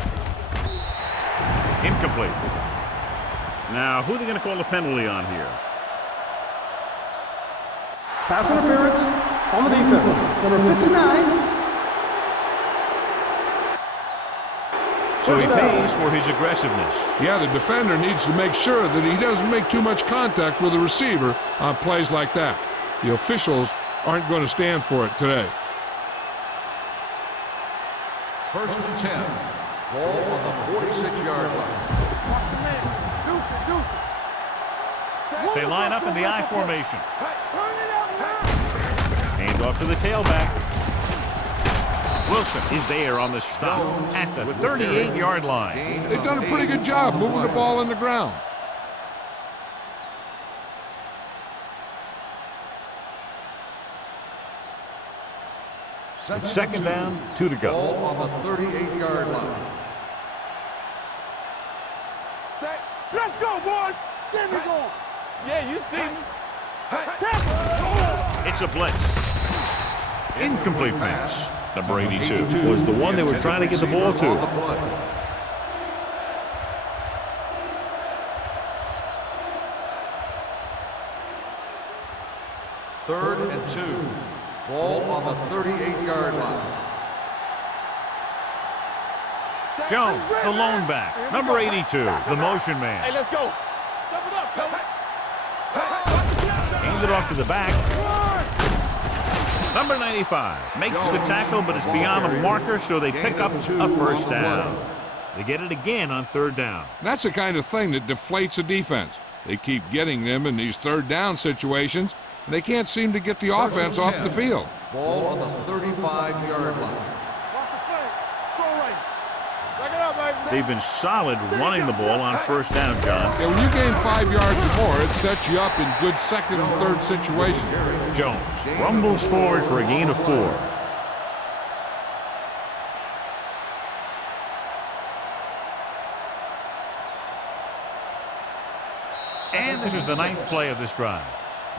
Incomplete. Now, who are they going to call the penalty on here? Pass interference on the defense. Number 59. So he pays for his aggressiveness. Yeah, the defender needs to make sure that he doesn't make too much contact with the receiver on plays like that. The officials aren't going to stand for it today. 1st and 10. Ball on the 46-yard line. Watch your man. Deuce it, deuce it. They line up in the I formation. Turn it up, man. Hand off to the tailback. Wilson is there on the stop at the 38-yard line. They've done a pretty good job moving the ball in the ground. It's 2nd down, 2 to go. Ball on the 38-yard line. Set. Let's go, boys. There we go. Yeah, you see me. Tackle. It's a blitz. Incomplete pass. Number 82 was the one they were trying to get the ball to. On the play. Third and 2. Ball on the 38-yard line. Jones, the lone back. Number 82, the motion man. Hey, let's go. Step it up, coach. Hand it off to the back. Number 95 makes the tackle, but it's beyond the marker, so they pick up a 1st down. They get it again on 3rd down. That's the kind of thing that deflates a defense. They keep getting them in these 3rd down situations, and they can't seem to get the offense off the field. Ball on the 35-yard line. Watch the play. Slow right. Back it up, baby. They've been solid running the ball on 1st down, John. Yeah, when you gain 5 yards or more, it sets you up in good 2nd and 3rd situations. Jones rumbles forward for a gain of 4. And this is the 9th play of this drive.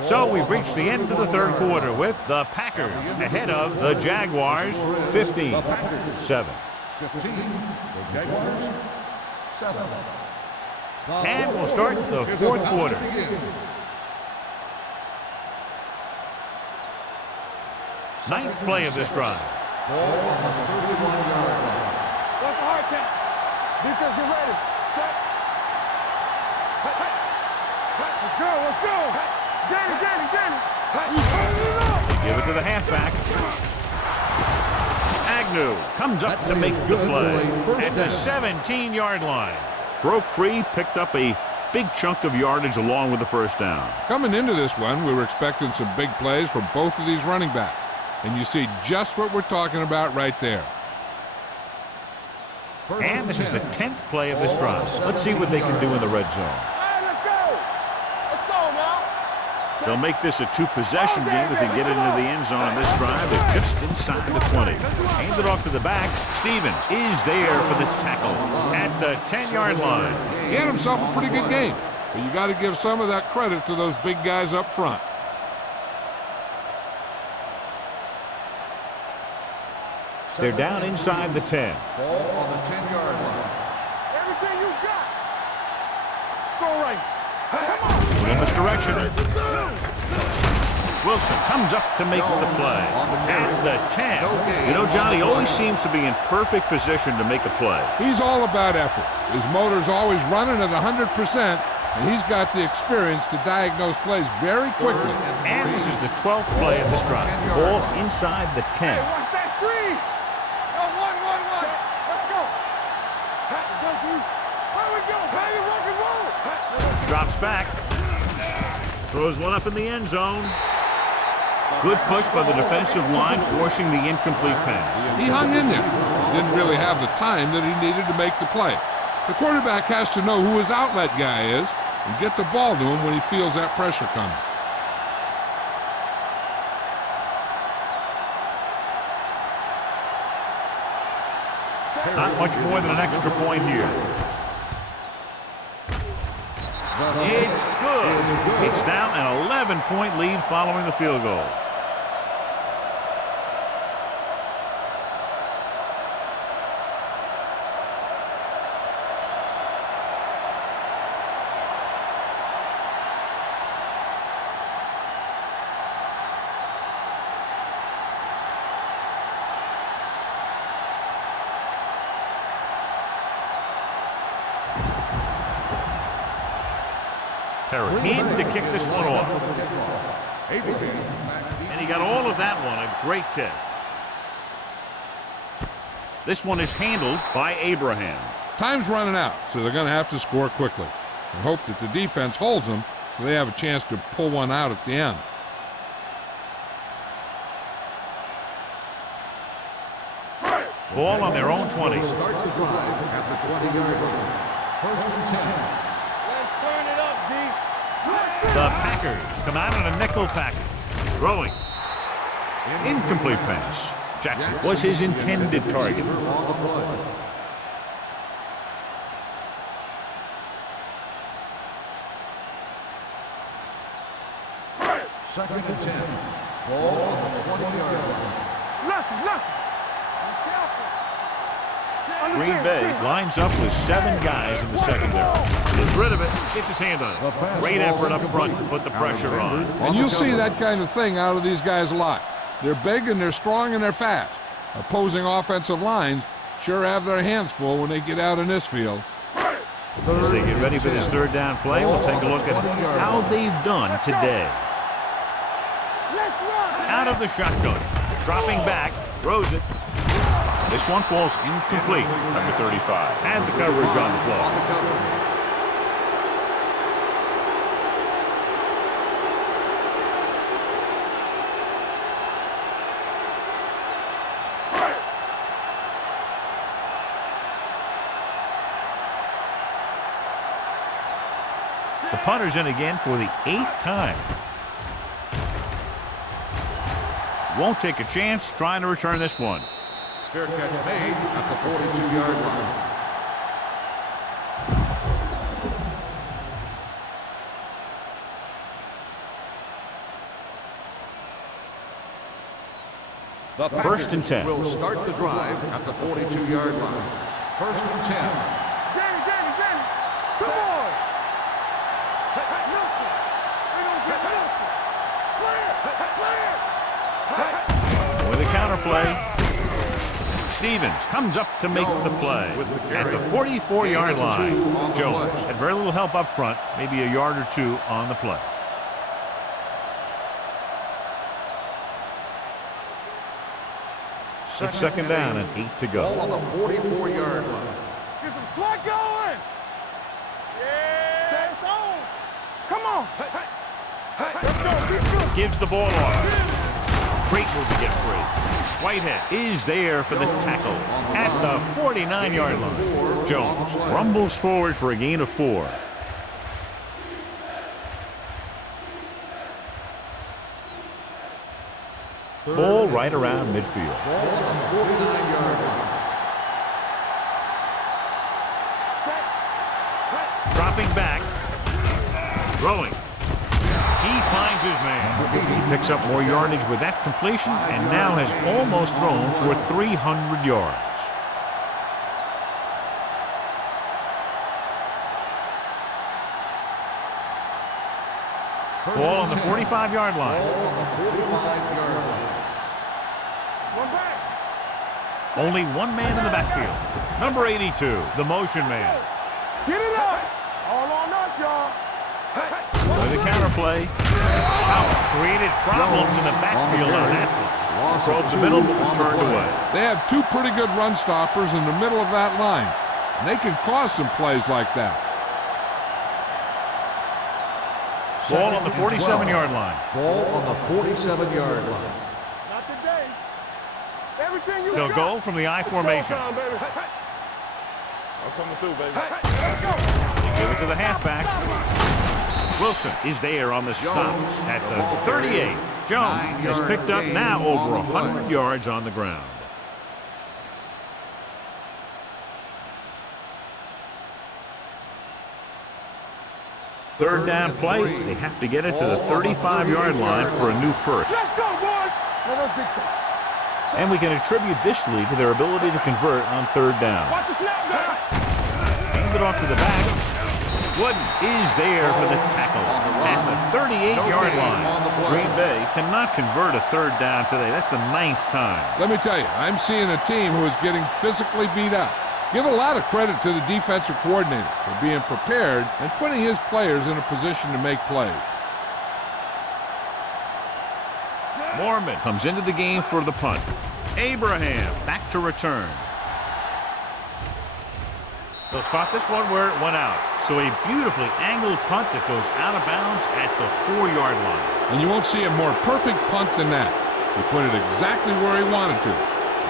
So we've reached the end of the 3rd quarter with the Packers ahead of the Jaguars 15-7. 15. The Jaguars. 7. And we'll start the 4th quarter. Ninth play of this drive. Ball on the 31-yard line. What's the hard count? Defense, get ready. Set. Let's go, let's go. Danny. They give it to the halfback. Agnew comes up to make the play at the 17-yard line. Broke free, picked up a big chunk of yardage along with the 1st down. Coming into this one, we were expecting some big plays from both of these running backs. And you see just what we're talking about right there. And this is the 10th play of this drive. Let's see what they can do in the red zone. Hey, let's go. Let's go now. They'll make this a 2-possession game if they get into the end zone on this drive. They're just inside the 20. Hand it off to the back. Stevens is there for the tackle at the 10-yard line. He had himself a pretty good game. But you got to give some of that credit to those big guys up front. They're down inside the 10. Ball on the 10-yard line. Everything you got. Slow right. Come on. Put in this direction. Wilson comes up to make the play at the 10. You know, John, he always seems to be in perfect position to make a play. He's all about effort. His motor's always running at 100%, and he's got the experience to diagnose plays very quickly. And this is the 12th play of this drive. Ball inside the 10. Hey, watch that screen. Go, one. Let's go. Here we go, baby. Rock and roll. Drops back. Throws one up in the end zone. Good push by the defensive line, forcing the incomplete pass. He hung in there. Didn't really have the time that he needed to make the play. The quarterback has to know who his outlet guy is and get the ball to him when he feels that pressure coming. Not much more than an extra point here. It's good. It's now an 11-point lead following the field goal. In to kick this one off. And he got all of that one. A great kick. This one is handled by Abraham. Time's running out, so they're going to have to score quickly and hope that the defense holds them so they have a chance to pull one out at the end. Ball on their own 20. Start the drive at the 20-yard line. First and 10. Let's turn it up, D. The Packers come out in a nickel package. Throwing. Incomplete pass. Jackson was his intended target. Second and 10. Ball on the 20-yard line. Left. Green Bay lines up with 7 guys in the secondary. Gets rid of it, gets his hand on it. Great effort up front to put the pressure on. And you'll see that kind of thing out of these guys a lot. They're big and they're strong and they're fast. Opposing offensive lines sure have their hands full when they get out in this field. As they get ready for this third down play, we'll take a look at how they've done today. Out of the shotgun, dropping back, throws it. This one falls incomplete, number 35. And the coverage on the play. The punter's in again for the 8th time. Won't take a chance trying to return this one. Fair catch made at the 42-yard line. The First and 10. Will start the drive at the 42-yard line. First and 10. Danny. Come on. With a counter play. Stevens comes up to make the play at the 44-yard line. Jones had very little help up front, maybe a yard or two on the play. It's second down and 8 to go. Ball on the 44-yard line. Get some slot going. Yeah. It's on. Come on. Let's go. Gives the ball off. Great move to get free. Whitehead is there for the tackle at the 49-yard line. Jones rumbles forward for a gain of 4. Ball right around midfield. Ball on the 49-yard line. Dropping back. Throwing. He finds his man. He picks up more yardage with that completion and now has almost thrown for 300 yards. Ball on the 45-yard line. Ball on the 45-yard line. One back. Only one man in the backfield. Number 82, the motion man. Get it up. All on us, y'all. With a counter play. Created problems in the backfield on that one. Probed the middle, but was turned away. They have 2 pretty good run stoppers in the middle of that line, and they can cause some plays like that. Ball on the Second and 47-yard line. Ball on the 47-yard line. Not today. Everything you They'll got. go from the I formation. Showtime, baby. I'm coming through, baby. They give it to the halfback. Wilson is there on the stop at the 38. Jones has picked up now over 100 yards on the ground. Third down play. They have to get it to the 35-yard line for a new first. Let's go, boys. Let us big time. And we can attribute this lead to their ability to convert on third down. Watch the snap down. Hand it off to the back. Wooden is there for the tackle at the 38-yard line. Green Bay cannot convert a third down today. That's the 9th time. Let me tell you, I'm seeing a team who is getting physically beat up. Give a lot of credit to the defensive coordinator for being prepared and putting his players in a position to make plays. Mormon comes into the game for the punt. Abraham back to return. They'll spot this one where it went out. So a beautifully angled punt that goes out of bounds at the 4-yard line. And you won't see a more perfect punt than that. He put it exactly where he wanted to.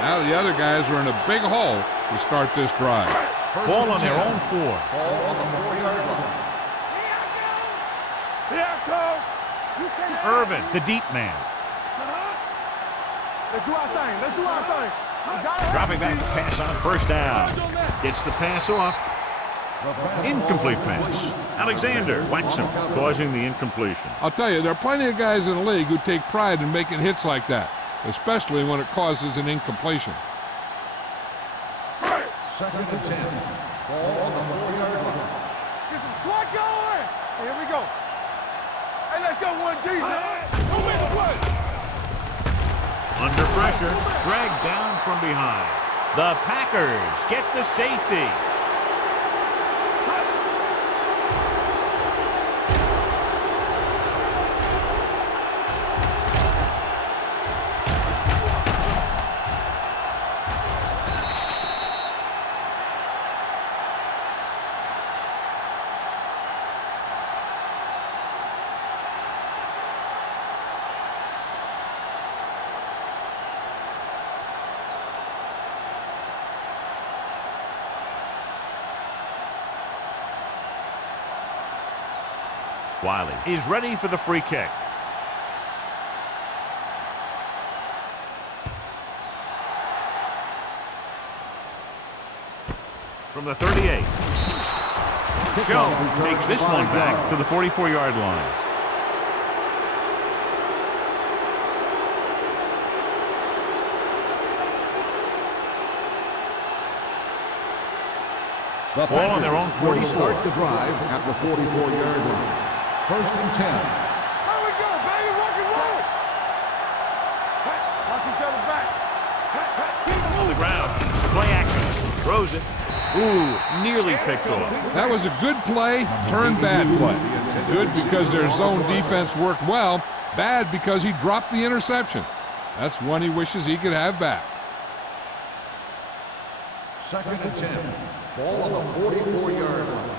Now the other guys are in a big hole to start this drive. Ball on their own 4. Ball on the 4-yard line. Here I come. Irvin, the deep man. Let's do our thing. Let's do our thing. Dropping back to pass on first down. Gets the pass off. Incomplete pass. Alexander whacks him, causing the incompletion. I'll tell you, there are plenty of guys in the league who take pride in making hits like that, especially when it causes an incompletion. Second and 10. Ball on the 4-yard line. Get some slack going. Here we go. Hey, let's go, one Jesus. Come in the play. Under pressure, dragged down from behind. The Packers get the safety. Wiley is ready for the free kick. From the 38. Jones takes this one back to the 44-yard line. Ball on their own 44. Start the drive at the 44-yard line. First and 10. There we go, baby. Rock and roll. Watch each other back. On the ground. Play action. Throws it. Ooh, nearly picked off. That was a good play, turned bad play. Good because their zone defense worked well, bad because he dropped the interception. That's one he wishes he could have back. Second and 10. Ball on the 44-yard line.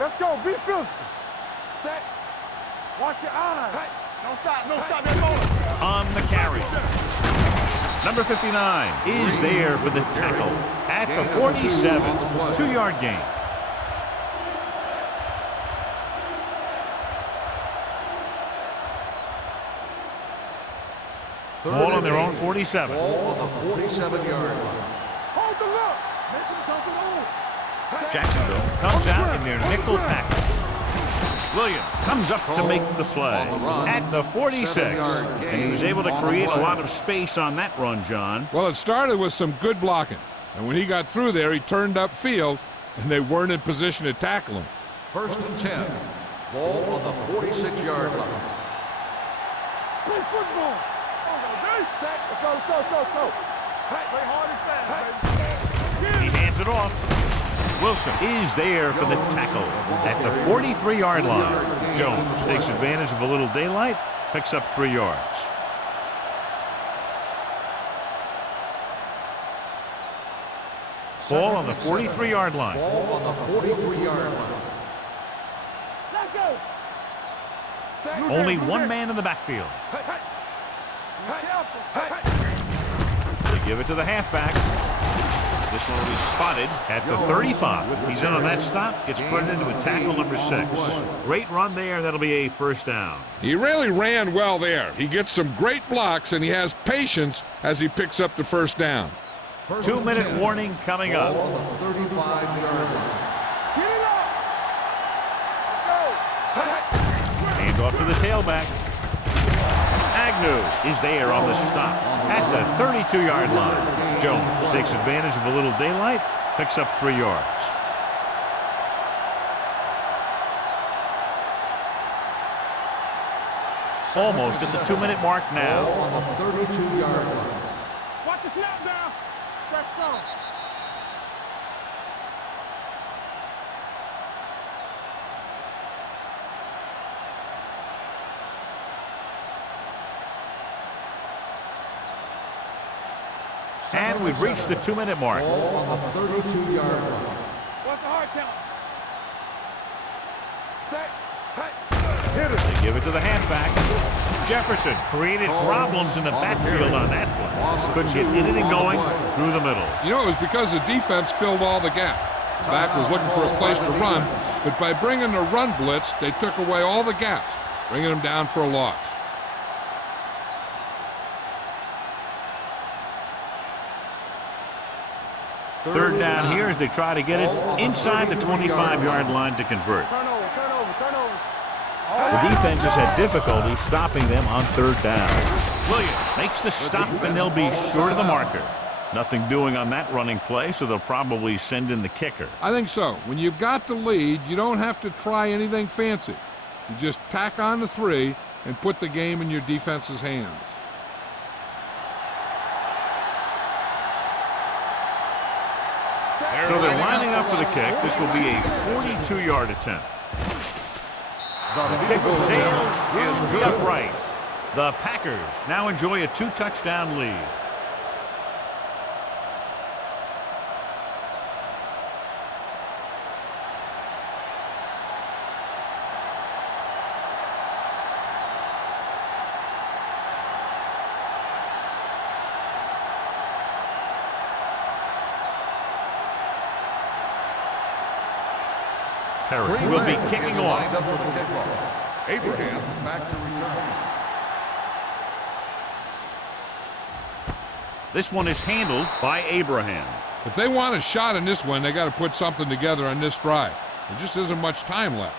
Let's go. Be physical. Set. Watch your eyes. Don't stop. Don't stop that ball. On the carry. Number 59 is there for the tackle at the 47. 2-yard gain. Ball on their own 47. Ball on the 47-yard line. Hold the look. Make him come on. Jacksonville comes out in their nickel package. Williams comes up to make the play at the 46. And he was able to create a lot of space on that run, John. Well, it started with some good blocking. And when he got through there, he turned upfield, and they weren't in position to tackle him. First and 10. Ball on the 46-yard line. Play football. Set. Let's go, let's go, let's go, let's go. Play hard and fast. He hands it off. Wilson is there for the tackle at the 43-yard line. Jones takes advantage of a little daylight, picks up 3 yards. Ball on the 43-yard line. Ball on the 43-yard line. Let's go. Only one man in the backfield. They give it to the halfback. This one will be spotted at the 35. He's in on that stop. Gets credited with tackle number 6. Great run there. That'll be a first down. He really ran well there. He gets some great blocks, and he has patience as he picks up the first down. 2-minute warning coming up. Ball on the 35-yard line. Hand off to the tailback. Agnew is there on the stop at the 32-yard line. Jones takes advantage of a little daylight, picks up 3 yards. Almost at the 2-minute mark now. Ball on the 32-yard line. Watch the snap down. That's strong. And we've reached the 2-minute mark. Ball on the 32-yard line. What's the hard count? Set. They give it to the halfback. Jefferson created problems in the backfield on that play. Couldn't get anything going through the middle. You know, it was because the defense filled all the gaps. The back was looking for a place to run, but by bringing the run blitz, they took away all the gaps, bringing them down for a loss. Third down here as they try to get it inside the 25-yard line to convert. Turnover. The defense has had difficulty stopping them on third down. Williams makes the stop, and they'll be short of the marker. Nothing doing on that running play, so they'll probably send in the kicker. I think so. When you've got the lead, you don't have to try anything fancy. You just tack on the 3 and put the game in your defense's hands. So they're lining up for the kick. This will be a 42-yard attempt. The kick sails through the uprights. The Packers now enjoy a 2-touchdown lead. Perry will be kicking off. Lined up for the kickoff. Abraham back to return. This one is handled by Abraham. If they want a shot in this one, they got to put something together on this drive. There just isn't much time left.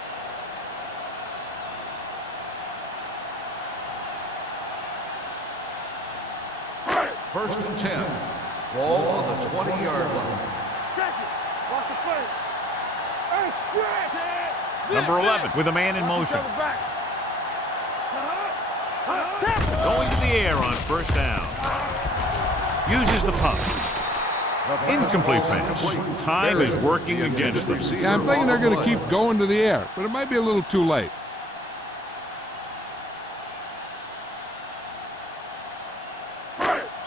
First and 10. Ball on the 20-yard line. Check it. Watch the play. Hey, square. Number 11 with a man in motion. Back. Going to the air on first down. Uses the pump. Incomplete pass. Time is working against them. Yeah, I'm thinking they're going to keep going to the air, but it might be a little too late.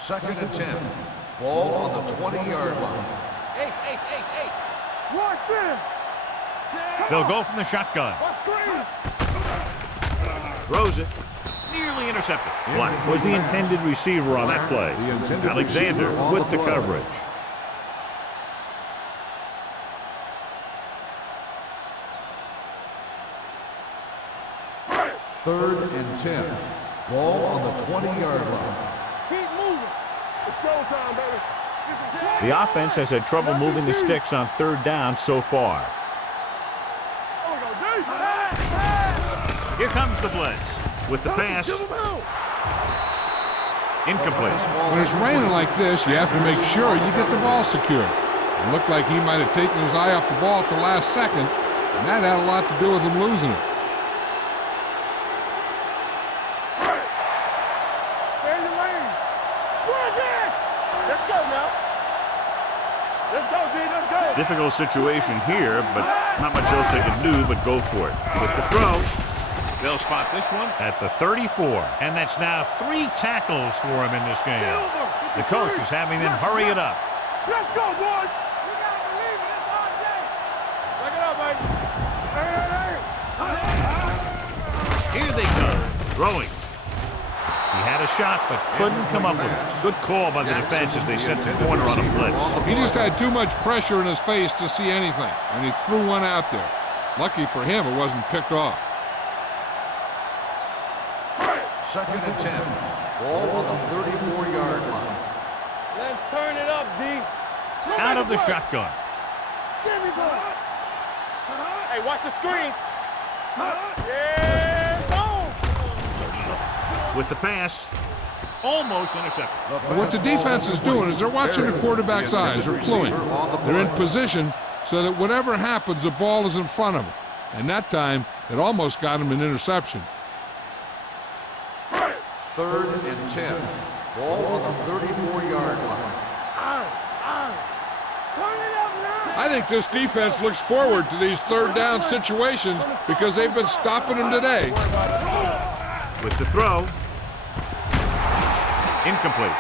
Second and 10. Ball on the 20-yard line. Ace. Watch this. They'll go from the shotgun. Watch screen. Throws it. Nearly intercepted. Black was the intended receiver on that play. Alexander with the coverage. Third and 10. Ball on the 20-yard line. Keep moving. It's showtime, baby. The offense has had trouble moving the sticks on third down so far. Here comes the blitz with the pass. Incomplete. When it's raining like this, you have to make sure you get the ball secured. It looked like he might have taken his eye off the ball at the last second, and that had a lot to do with him losing it. There's your lane. Let's go now. Let's go, D. Let's go. Difficult situation here, but not much else they can do but go for it. With the throw, they'll spot this one at the 34. And that's now 3 tackles for him in this game. The coach is having them hurry it up. Let's go, boys. We got to believe it. It's our day. Back it up, baby. Hey. Here's they come. Throwing. He had a shot, but couldn't come up with it. Good call by the defense as they sent the corner on a blitz. He just had too much pressure in his face to see anything, and he threw one out there. Lucky for him, it wasn't picked off. 2nd and 10. Ball on the 34-yard line. Let's turn it up, D. Out of the shotgun. Give me that. Hey, watch the screen. Yeah, go. With the pass, almost intercepted. What the defense is doing is they're watching the quarterback's eyes. They're cluing. They're in position so that whatever happens, the ball is in front of them. And that time, it almost got him an interception. 3rd and 10. Ball on the 34-yard line. I think this defense looks forward to these third down situations because they've been stopping them today. With the throw. Incomplete.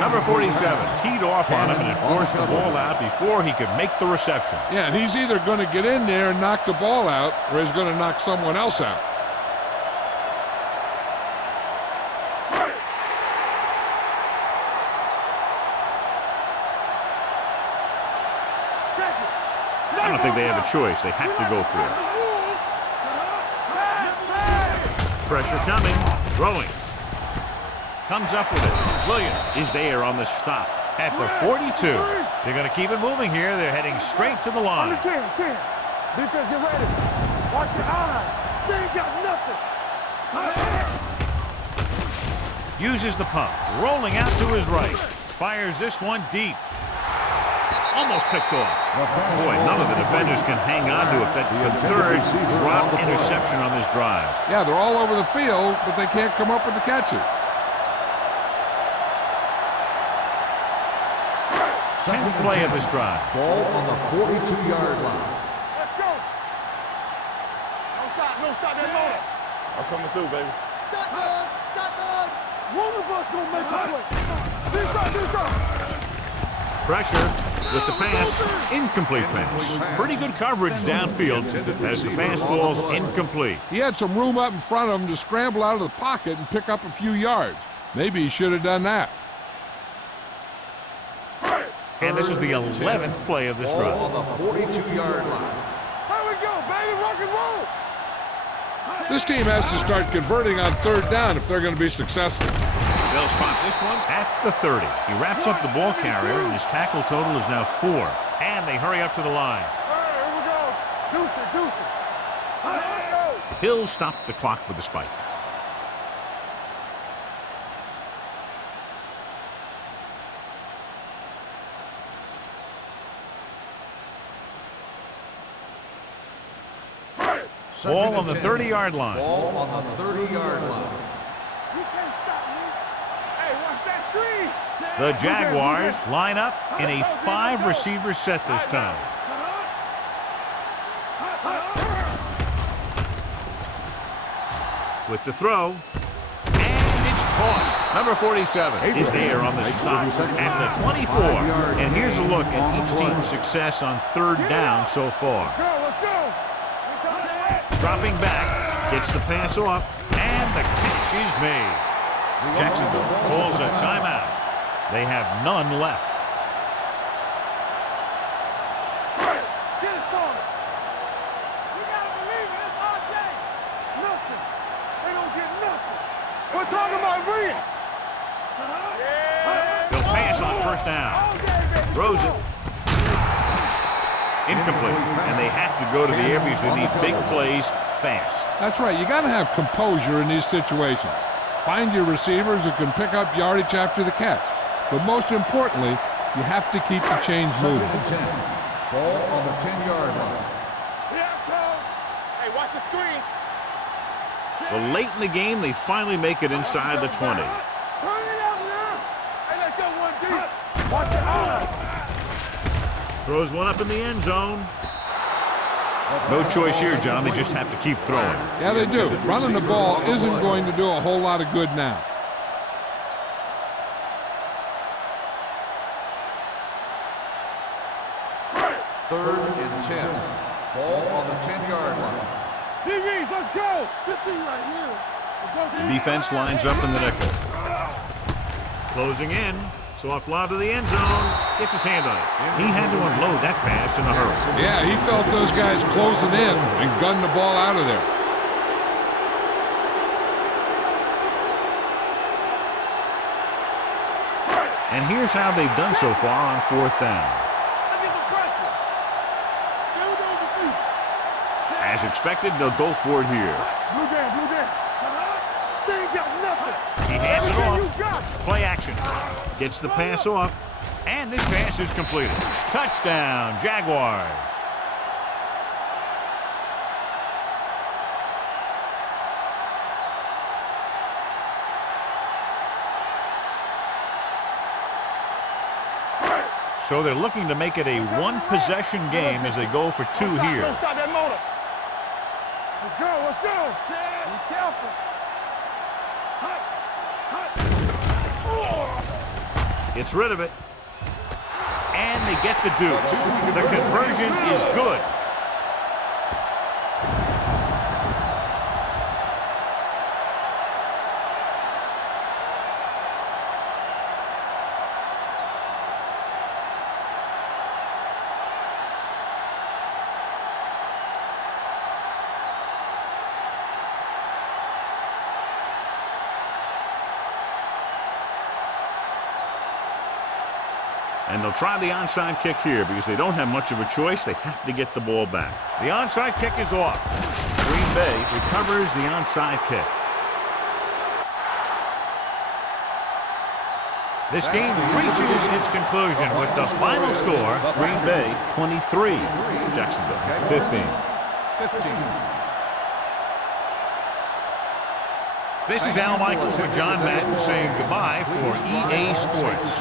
Number 47 teed off on him and forced the ball out before he could make the reception. Yeah, and he's either going to get in there and knock the ball out or he's going to knock someone else out. I don't think they have a choice. They have to go for it. Pressure coming. Throwing. Comes up with it. Williams is there on the stop at the 42. They're going to keep it moving here. They're heading straight to the line. 10. Defense, get ready. Watch your eyes. They ain't got nothing. Uses the pump. Rolling out to his right. Fires this one deep. Almost picked off. Boy, none of the defenders can hang on to it. That's the third drop interception on this drive. Yeah, they're all over the field, but they can't come up with the catches. 10th play of this drive. Ball on the 42-yard line. Let's go. Don't stop that motor. I'm coming through, baby. Shotgun. One of us gonna make a play. This up. Pressure with the pass. Incomplete pass. Pretty good coverage downfield as the pass falls incomplete. He had some room up in front of him to scramble out of the pocket and pick up a few yards. Maybe he should have done that. And this is the 11th play of this drive. Ball on the 42-yard line. Here we go, baby. Rock and roll. This team has to start converting on third down if they're going to be successful. They'll spot this one at the 30. He wraps up the ball carrier, and his tackle total is now 4. And they hurry up to the line. Here we go. Deuce it. Hill stopped the clock with the spike. Ball on the 30-yard line. Ball on the 30-yard line. You can't stop me. Hey, watch that screen. The Jaguars line up in a 5-receiver set this time. With the throw. And it's caught. Number 47 is there on the stop at the 24. And here's a look at each team's success on third down so far. Let's go. Dropping back, gets the pass off, and the catch is made. Jacksonville calls a timeout. They have none left. Get it started. You gotta believe it. It's RJ. Nothing. They don't get nothing. We're talking about Reed. They'll pass on first down. Throws it. Incomplete. And they have to go to the air because they need big plays fast. That's right. You got to have composure in these situations. Find your receivers who can pick up yardage after the catch. But most importantly, you have to keep the chains moving. 10. Ball on the 10-yard line. Hey, watch the screen. Well, late in the game, they finally make it inside the 20. Turn it up now. Hey, let's go one deep. Watch your eyes. Throws one up in the end zone. No choice here, John. They just have to keep throwing. Yeah, they do. Running the ball isn't going to do a whole lot of good now. Third and 10. Ball on the 10-yard line. DBs, let's go. 15 right here. The defense lines up in the nickel. Closing in. Soft lob to the end zone. Gets his hand on it. He had to unload that pass in a hurry. Yeah, he felt those guys closing in and gunned the ball out of there. And here's how they've done so far on 4th down. As expected, they'll go for it here. Blue game, blue game. They ain't got nothing. He hands it Everything off. you got. Play action. Gets the pass off. And this pass is completed. Touchdown, Jaguars. So they're looking to make it a one-possession game as they go for 2 here. Don't stop that motor. Let's go, let's go. Be careful. Gets rid of it. And they get the deuce. The conversion is good. And they'll try the onside kick here because they don't have much of a choice. They have to get the ball back. The onside kick is off. Green Bay recovers the onside kick. This game reaches its conclusion with the final score, Green Bay 23, Jacksonville 15. 15. This is Al Michaels with John Madden saying goodbye for EA Sports.